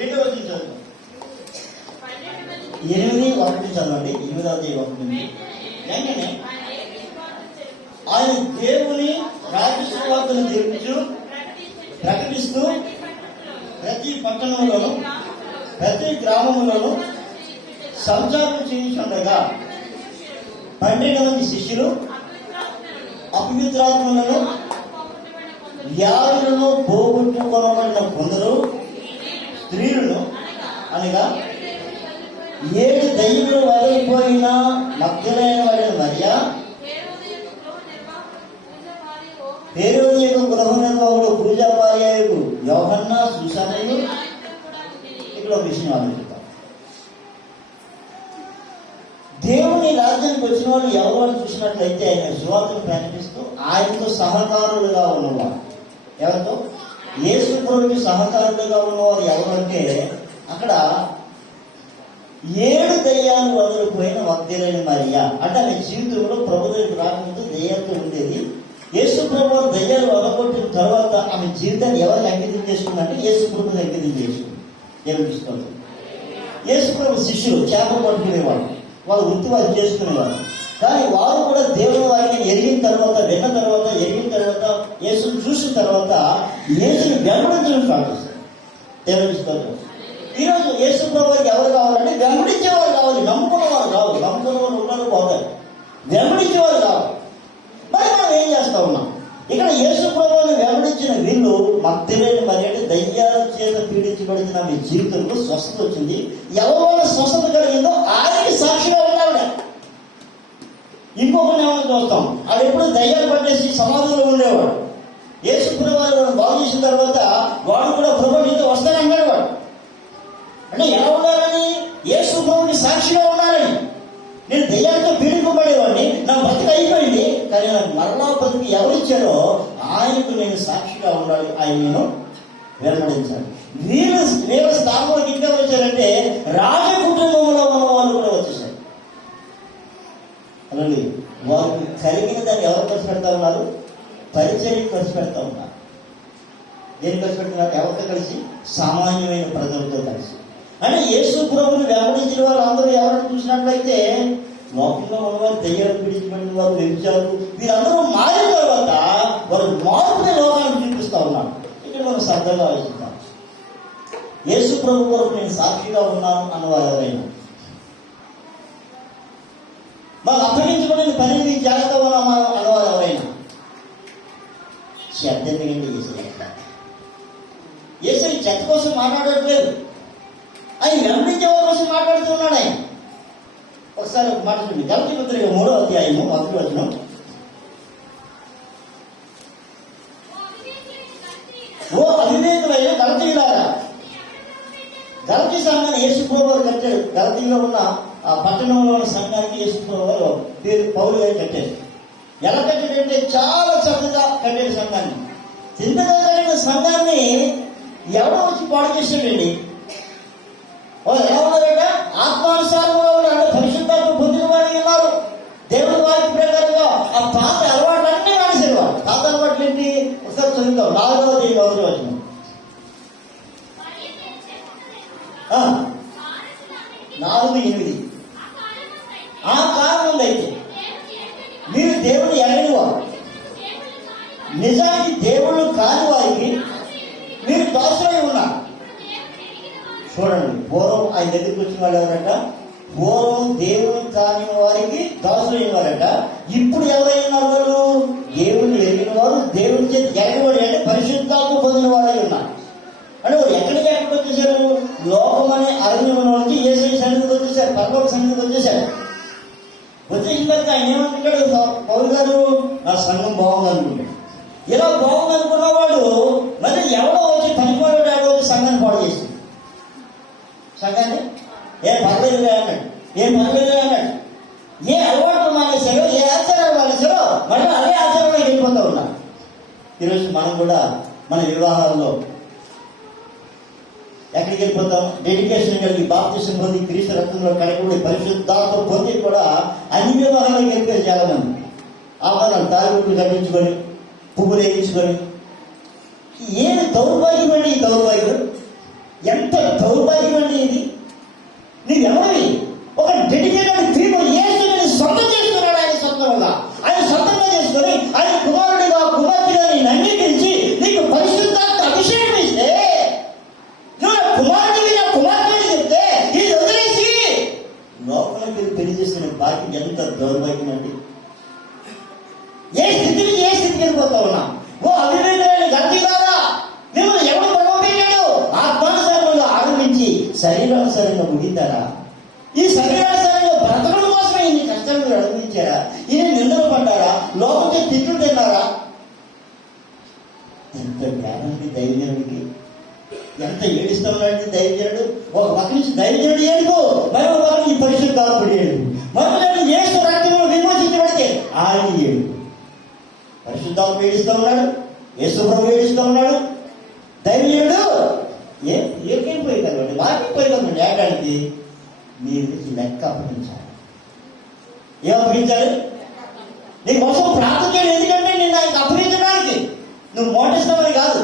8వ చదవండి. 8:1 చదవండి. 8వ అధ్యాయం 1. వెంటనే ఆయన దేవుని రాజ్య సువార్తను ప్రకటిస్తూ ప్రతి పట్టణంలోను ప్రతి గ్రామంలోను సంచారం చేయుచుండగా 12 మంది శిష్యులు అపవిత్రాత్మలను వ్యాధులను పోగొట్టుకొనబడిన కొందరు స్త్రీలను అనగా 7 దయ్యములు వదిలిపోయిన మగ్ధులైన వాడిని మరియా, హేరోదు యొక్క గృహ నిర్వాహకుడు పూజా భార్యకు యోహన్న, సూసన్నయు. ఇక్కడ ఒక విషయం ఆలోచిద్దాం. దేవుని రాజ్యానికి వచ్చిన వాళ్ళు ఎవరు చూసినట్లయితే ఆయన సువార్తను ప్రకటిస్తూ ఆయనతో సహకారులుగా ఉన్నవారు. ఎవరితో? యేసు ప్రభువుకి సహకారులుగా ఉన్నవారు ఎవరు అంటే అక్కడ 7 దయ్యాలు వదిలిపోయిన వగ్ధులైన మరియా. అంటే ఆమె జీవితంలో ప్రభు దగ్గరికి రాకముందు దయ్యాలతో ఉండేది. యేసు ప్రభు దయ్యాలు వదలగొట్టిన తర్వాత ఆమె జీవితాన్ని ఎవరికి అంకితం చేసుకుందంటే యేసు ప్రభుని అంకితం చేసుకుంది. దేవుడు తీసుకోవాలి. యేసు ప్రభు శిష్యులు చేపలు పట్టుకునేవాడు, వాళ్ళు వృత్తి వారు చేసుకునేవారు. కానీ వారు కూడా దేవుని వారిని ఎరిగిన తర్వాత, విన్న తర్వాత, ఎరిగిన తర్వాత, యేసుని చూసిన తర్వాత యేసుని వెంబడించడం స్టార్ట్ చేస్తారు. దేవుడు తీసుకోవాలి. ఈరోజు యేసు ప్రభుకి ఎవరు కావాలంటే వెంబడించేవారు కావాలి, నమ్ముకున్నవారు కావాలి. నమ్ముకున్నవారు ఉన్నారు పోతారు, వెంబడించేవారు కావాలి. మరి మనం ఏం చేస్తా ఉన్నాం? ఇక్కడ యేసు ప్రభువుని వెంబడించిన వీళ్ళు మగ్ధలేని మరి అంటే దయ్యాల చేత పీడించబడిన మీ జీవితంలో స్వస్థత వచ్చింది. ఎవరి స్వస్థత కలిగిందో ఆయనకి సాక్షిగా ఉన్నాడు. ఇంకొకరిని ఏమైనా చూస్తాం, అది ఎప్పుడు దయ్యాలు పట్టేసి సమాధిలో ఉండేవాడు. యేసు ప్రభువుని బాగు చేసిన తర్వాత వాడు కూడా ప్రభు నీతో వస్తానన్నాడు. వాడు అంటే ఎలా ఉండాలని? యేసు ప్రభువుకి సాక్షిగా ఉండాలని. నేను దయ్యాలతో పీడింపబడేవాడిని, నా బతికి అయిపోయింది, కానీ నాకు మరలా బతికి ఎవరిచ్చారో ఆయనకు నేను సాక్షిగా ఉండాలి, ఆయన నేను వెంబడించాలి. వీళ్ళ స్థానంలోకి ఇంకా వచ్చారంటే రాజ కుటుంబంలో ఉన్న వాళ్ళు కూడా వచ్చేసారు. అలాగే వారికి కలిగిన దాన్ని ఎవరు ఖర్చు పెడతా ఉన్నారు? పరిచయం ఖర్చు పెడతా ఉన్నారు. దేని ఖర్చు పెడుతున్నారు? ఎవరితో కలిసి? సామాన్యమైన ప్రజలతో కలిసి. అంటే యేసు ప్రభువుని వెంబడించిన వాళ్ళందరూ ఎవరిని చూసినట్లయితే లోకంలో ఉన్నవారు, దయ్యాలు పీడించబడిన వారు, వ్యభిచారులు, వీరందరూ మారిన తర్వాత వారు మార్పుని లోకాన్ని చూపిస్తా ఉన్నారు. ఇక్కడ మనం శ్రద్ధగా ఆలోచిస్తాం. యేసు ప్రభు వరకు నేను సాక్షిగా ఉన్నాను అన్నవారు ఎవరైనా, మాకు అప్పగించబడిన పనిని చేస్తా ఉన్నామా అన్నవారు ఎవరైనా, శ్రద్ధ ఎందుకంటే యేసయ్య చెత్త కోసం మాట్లాడట్లేదు, ఆయన వెంబడించే వారి కోసం మాట్లాడుతూ ఉన్నాడు. ఆయన ఒకసారి ఒక మాట చూడండి. గలతీ పత్రిక 3వ అధ్యాయము 1వ వచనం. ఓ అవివేకులైన గలతీయులారా. గలతీ సంఘాన్ని యేసు ప్రభువు కట్టాడు. గలతీలో ఉన్న ఆ పట్టణంలో ఉన్న సంఘానికి యేసు ప్రభువు పేరు పౌలు గారు కట్టాడు. ఎలా కట్టాడంటే చాలా చక్కగా కట్టాడు సంఘాన్ని. చింతగా కలిగిన సంఘాన్ని ఎవరో వచ్చి పాడు చేశాడండి. ఎలా ఉన్నారట? ఆత్మానుసారంగా ఉన్నాడు, పరిశుద్ధాత్మ పొందిన వారికి ఉన్నారు. దేవుడి వారికి ప్రకారంగా ఆ పాత అలవాట్లన్నీ మానేసేవారు. పాత అలవాట్లు ఏంటి? ఒకసారి చదువుతాం. 4వ వచనం. నాలుగు 8. ఆ కారణం అయితే మీరు దేవుని ఎరగని వారు, నిజానికి దేవుళ్ళు కాని వారికి మీరు దాసులై ఉన్నారు. చూడండి, పూర్వం ఆయన దగ్గరికి వచ్చిన వాళ్ళు ఎవరట? పూర్వం దేవుని కాని వారికి దాసులైన వారట. ఇప్పుడు ఎవరైనా వాళ్ళు దేవుని ఎరిగిన వారు, దేవుని చేతి ఎరగబడి అంటే పరిశుద్ధాత్మ పొందిన వారై ఉన్నారు. అంటే ఎక్కడికి వచ్చేసారు? లోకం అనే అరణ్యంలో నుంచి యేసయ్య సన్నిధికి వచ్చేసారు, పరలోక సన్నిధికి వచ్చేసారు. వచ్చేసిన తర్వాత ఆయన ఏమంటున్నాడు? పౌలు గారు నా సంఘం బాగుంది అనుకుంటాడు. ఇలా బాగుంది అనుకున్నవాడు మరి ఎవడో వచ్చి పనిపోయాడు, ఎవడో వచ్చి సంఘాన్ని పాడు చేసి సంఘాన్ని పర్లేదు అన్నాడు, పర్లేదు అన్నాడు. ఏ అలవాట్లు మానేశారో, ఏ ఆచారాలు మానేశారో మళ్ళీ అదే ఆచారంలో వెళ్ళిపోతూ ఉన్నారు. ఈరోజు మనం కూడా మన వివాహాల్లో ఎక్కడికి వెళ్ళిపోతాం? డెడికేషన్ కలిగి బాప్తిసం పొంది క్రీస్తు రక్తంలో కడగబడి పరిశుద్ధాత్మ పొంది కూడా అన్ని వివాహాలకు వెళ్ళిపోయారు చాలా మంది. ఆభరణాలు తాలిబుట్లు కట్టించుకొని, పువ్వులు వేయించుకొని. ఏమి దౌర్భాగ్యం అండి ఈ దౌర్భాగ్యం! ఎంత దౌర్భాగ్యం అండి ఇది! నీవెవరివి? ఒక డెడికేటెడ్ క్రీము యేసుని సొంతం చేసుకున్నాడు. ఆయన సొంతంగా, ఆయన సొంతంగా చేసుకొని ఆయన కుమారుడిగా, కుమార్తెగా నేను అంగీకరించి నీకు పరిశుద్ధాత్మ అభిషేకం ఇస్తే, నువ్వు నా కుమారుడివి, నా కుమార్తెని చెప్తే ఇది వదిలేసి లోపలికి పెళ్లి చేసిన భాగ్యం ఎంత దౌర్భాగ్యం అండి! ఏ స్థితికి వెళ్ళిపోతా ఉన్నా? ఓ అవివేకులైన గలతీయులారా, మిమ్మల్ని ఎవరు పరమపెట్టాడు? ఆత్మానుసారంగా ఆరంభించి శరీరానుసారంగా ముగిందారా? ఈ శరీరానుసారంగా బ్రతకడం కోసం ఇన్ని కష్టాలు అనుభవించారా? ఈయన నిందలు పడ్డారా? లోపలికి తిట్లు తిన్నారా? ఎంత జ్ఞానానికి దైవజనుడికి ఎంత ఏడుస్తున్నాడు దైవజనుడు! ఒక పక్క నుంచి దైవజనుడు ఏడుపు, మరో పక్క నుంచి పరిశుద్ధాత్ముడు ఏడుపు, మరొక యేసు రక్తంలో విమోచించబడితే ఆయన ఏడుపు. పరిశుద్ధాత్మ ఏడుస్తూ ఉన్నాడు, యేసు ప్రభు ఏడుస్తూ ఉన్నాడు. దైవజనుడు ఏకైపోయి కదండి, వాకిపోయి కదండి. ఏడానికి మీరు లెక్క అప్పగించాలి. ఏం అప్పగించాలి? నీ కోసం ప్రార్థన చేయాలి. ఎందుకంటే నేను ఆయనకు అప్పగించడానికి. నువ్వు మోటిస్తావని కాదు.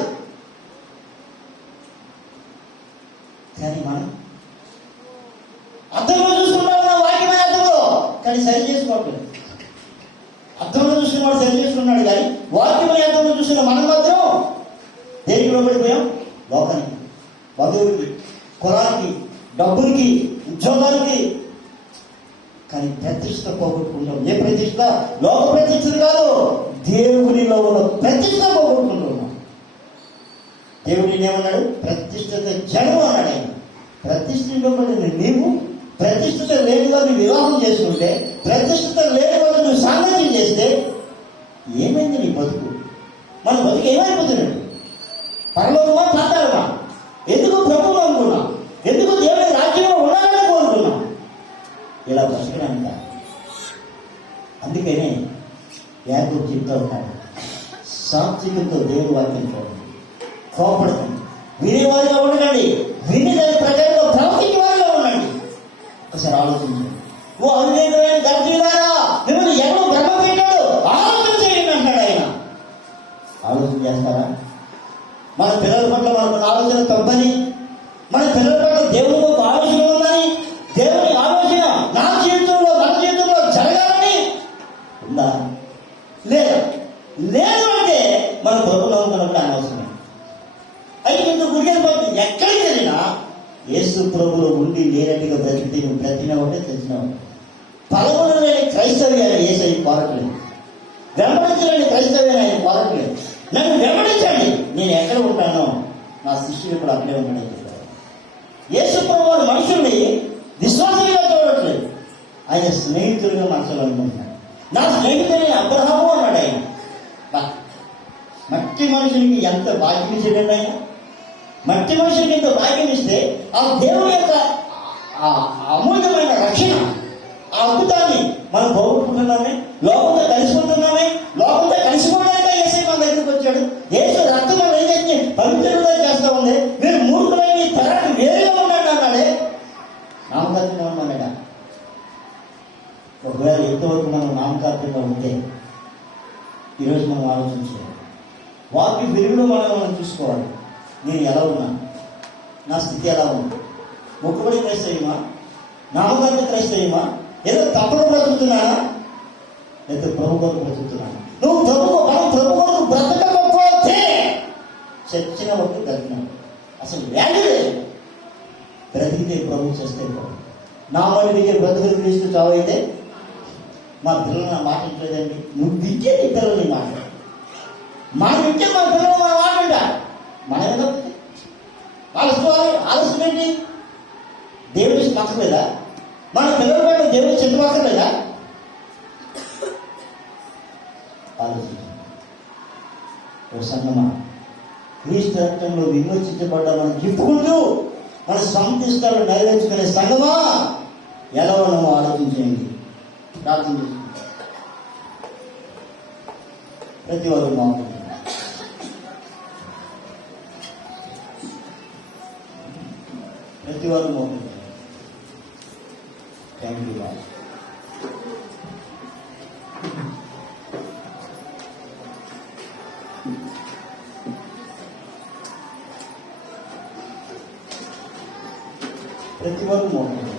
కానీ మనం అర్థంలో చూసుకుంటావు, వాక్యమైన అర్థంలో, కానీ సరి చేసుకోవట్లేదు. అర్థంలో చూసుకున్నాడు, సరి చేసుకున్నాడు, కానీ వాక్యమైన అర్థంలో చూసిన మనం మాత్రం దేనికి లోబడిపోయాం? లోకానికి, బంధువులకి, కులానికి, డబ్బులకి, ఉద్యోగాలకి. కానీ ప్రతిష్ట పోగొట్టుకుంటాం. ఏ ప్రతిష్ట? లోక ప్రతిష్టలు కాదు, దేవునిలో ఉన్న ప్రతిష్ట పోగొట్టుకుంటున్నాం. దేవుడిని ఏమన్నాడు? ప్రతిష్ఠిత జనం అన్నాడు ఆయన. ప్రతిష్ఠిత నీవు ప్రతిష్ఠిత లేని వారిని వివాహం చేసుకుంటే, ప్రతిష్ఠిత లేని వారిని నువ్వు సాంగత్యం చేస్తే ఏమైంది నీ బతుకు? మన బతుకు ఏమైపోతున్నాడు? పరలోకమా పాతాళమా? ఎందుకు ప్రభువు అనుకున్నాం? ఎందుకు దేవుని రాజ్యంలో ఉండాలని కోరుకున్నాం? ఇలా బతకడానికి. అందుకనే యాకోబు చెప్తా ఉంటాడు, సాత్వికంతో దేవుని వాక్యం చూడండి, కోపడకండి, వినేవారిగా ఉండకండి, విని దాని ప్రకారంగా ప్రవర్తించే వారిగా ఉండండి. ఒకసారి ఆలోచించండి. ఓ అవివేకమైన గర్జీలారా, మిమ్మల్ని ఎవరు భ్రమ పెట్టాడు? ఆలోచన చేయండి అంటాడు ఆయన. ఆలోచన చేస్తారా? మన పిల్లల పట్ల మనకు ఆలోచన తప్పని, మన పిల్లల పట్ల దేవుడికి ఒక ఆలోచన ఉందని, దేవుని ఆలోచన నా జీవితంలో, మన జీవితంలో జరగాలని ఉందా? లేదు. లేదు అంటే మన ప్రభుత్వం అనుకున్నప్పుడు అనవసరం. అయితే ఇంత గుడికెళ్ళిపోతుంది. ఎక్కడికి వెళ్ళినా యేసు ప్రభులో ఉండి లేనట్టుగా బ్రతికి నువ్వు బ్రతికినా ఉంటే తెచ్చినా ఉంటే. పదవులు లేని క్రైస్తవ్యాన్ని యేసై కోరట్లేదు, వెంబడించలేని క్రైస్తవ్యాన్ని ఆయన కోరట్లేదు. నన్ను వెంబడించండి, నేను ఎక్కడ ఉంటానో నా శిష్యులు కూడా అక్కడే ఉంటాడని చెప్పారు. యేసు ప్రభు వారు మనుషుల్ని విశ్వాసంగా చూడట్లేదు, ఆయన స్నేహితులుగా మనసులో అనుకుంటున్నాడు. నా స్నేహితుడైన అబ్రహాము అన్నాడు ఆయన. మట్టి మనుషునికి ఎంత భాగ్యం ఇచ్చాడండి ఆయన. మట్టి మనుషులకి ఎంత భాగ్యం ఇస్తే ఆ దేవుని యొక్క అమూల్యమైన రక్షణ, ఆ అద్భుతాన్ని మనం పోగొట్టుకుంటున్నామే, లోకంతో కలిసిపోతున్నామే. లోకంతో కలిసిపోవడానికి యేసు మన దగ్గరికి వచ్చాడు. యేసు రక్తం ఏం చేసి పవిత్రులుగా చేస్తా ఉంది. మీరు మూర్ఖులైన తరానికి వేరుగా ఉండండి అన్నాడే. నామకార్యంగా ఉన్నాడా? ఒకవేళ ఎంతవరకు మనం నామకార్యంగా ఉంటే ఈరోజు మనం ఆలోచించాలి. వాక్య వెలుగులో మనం చూసుకోవాలి. నేను ఎలా ఉన్నాను, నా స్థితి ఎలా ఉంది? మొక్కుబడి క్రైస్తవ్యమా, నామకార్య క్రైస్తవ్యమా, ఏదో తప్పుడు బ్రతుకుతున్నానా, లేదా ప్రభు కొరకు బ్రతుకుతున్నాను? నువ్వు మనం ప్రభు కొరకు బ్రతకపోతే చచ్చిన వరకు బ్రతికినావు. అసలు వాల్యూ లేదు. బ్రతికితే ప్రభు, చేస్తే ప్రభు. నా మళ్ళీ బ్రతుకులు క్రీస్తు చావైతే మా పిల్లలు నా మాట ఇంట్లేదండి. నువ్వు విద్య నీ పిల్లల్ని మాట, మా విద్య మా పిల్లలు మన మాట అంటారు. మన ఏదో ఆలోచించాలి. ఆలోచన ఏంటి? దేవుడి పక్కలేదా? మన పిల్లల పట్ల దేవుడి చింతపక్కలేదా? ఆలోచించండి. ఓ సంగమా, క్రీస్తు రక్తంలో విమోచించబడ్డా మనం చెప్పుకుంటూ మన సొంత ఇష్టాలు నెరవేర్చుకునే సంగమా ఎలా ఉన్నామో ఆలోచించేయండి. ప్రార్థన చేసుకుంటాం. ప్రతి వారు బాగుంటుంది. ప్రతి వారు బాగుంటుంది. Thank you bye. ప్రతి వారు బాగుంటుంది.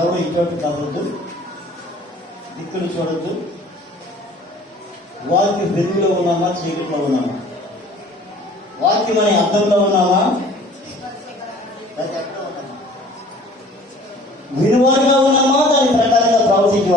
ఎవరు ఇటువంటి కావద్దు, దిక్కులు చూడద్దు. వాక్య వెలుగులో ఉన్నామా, చీకట్లో ఉన్నామా? వాక్యం అనే అర్థంలో ఉన్నామా, వినువారుగా ఉన్నామా, దాని ప్రకారంగా ప్రవర్తించే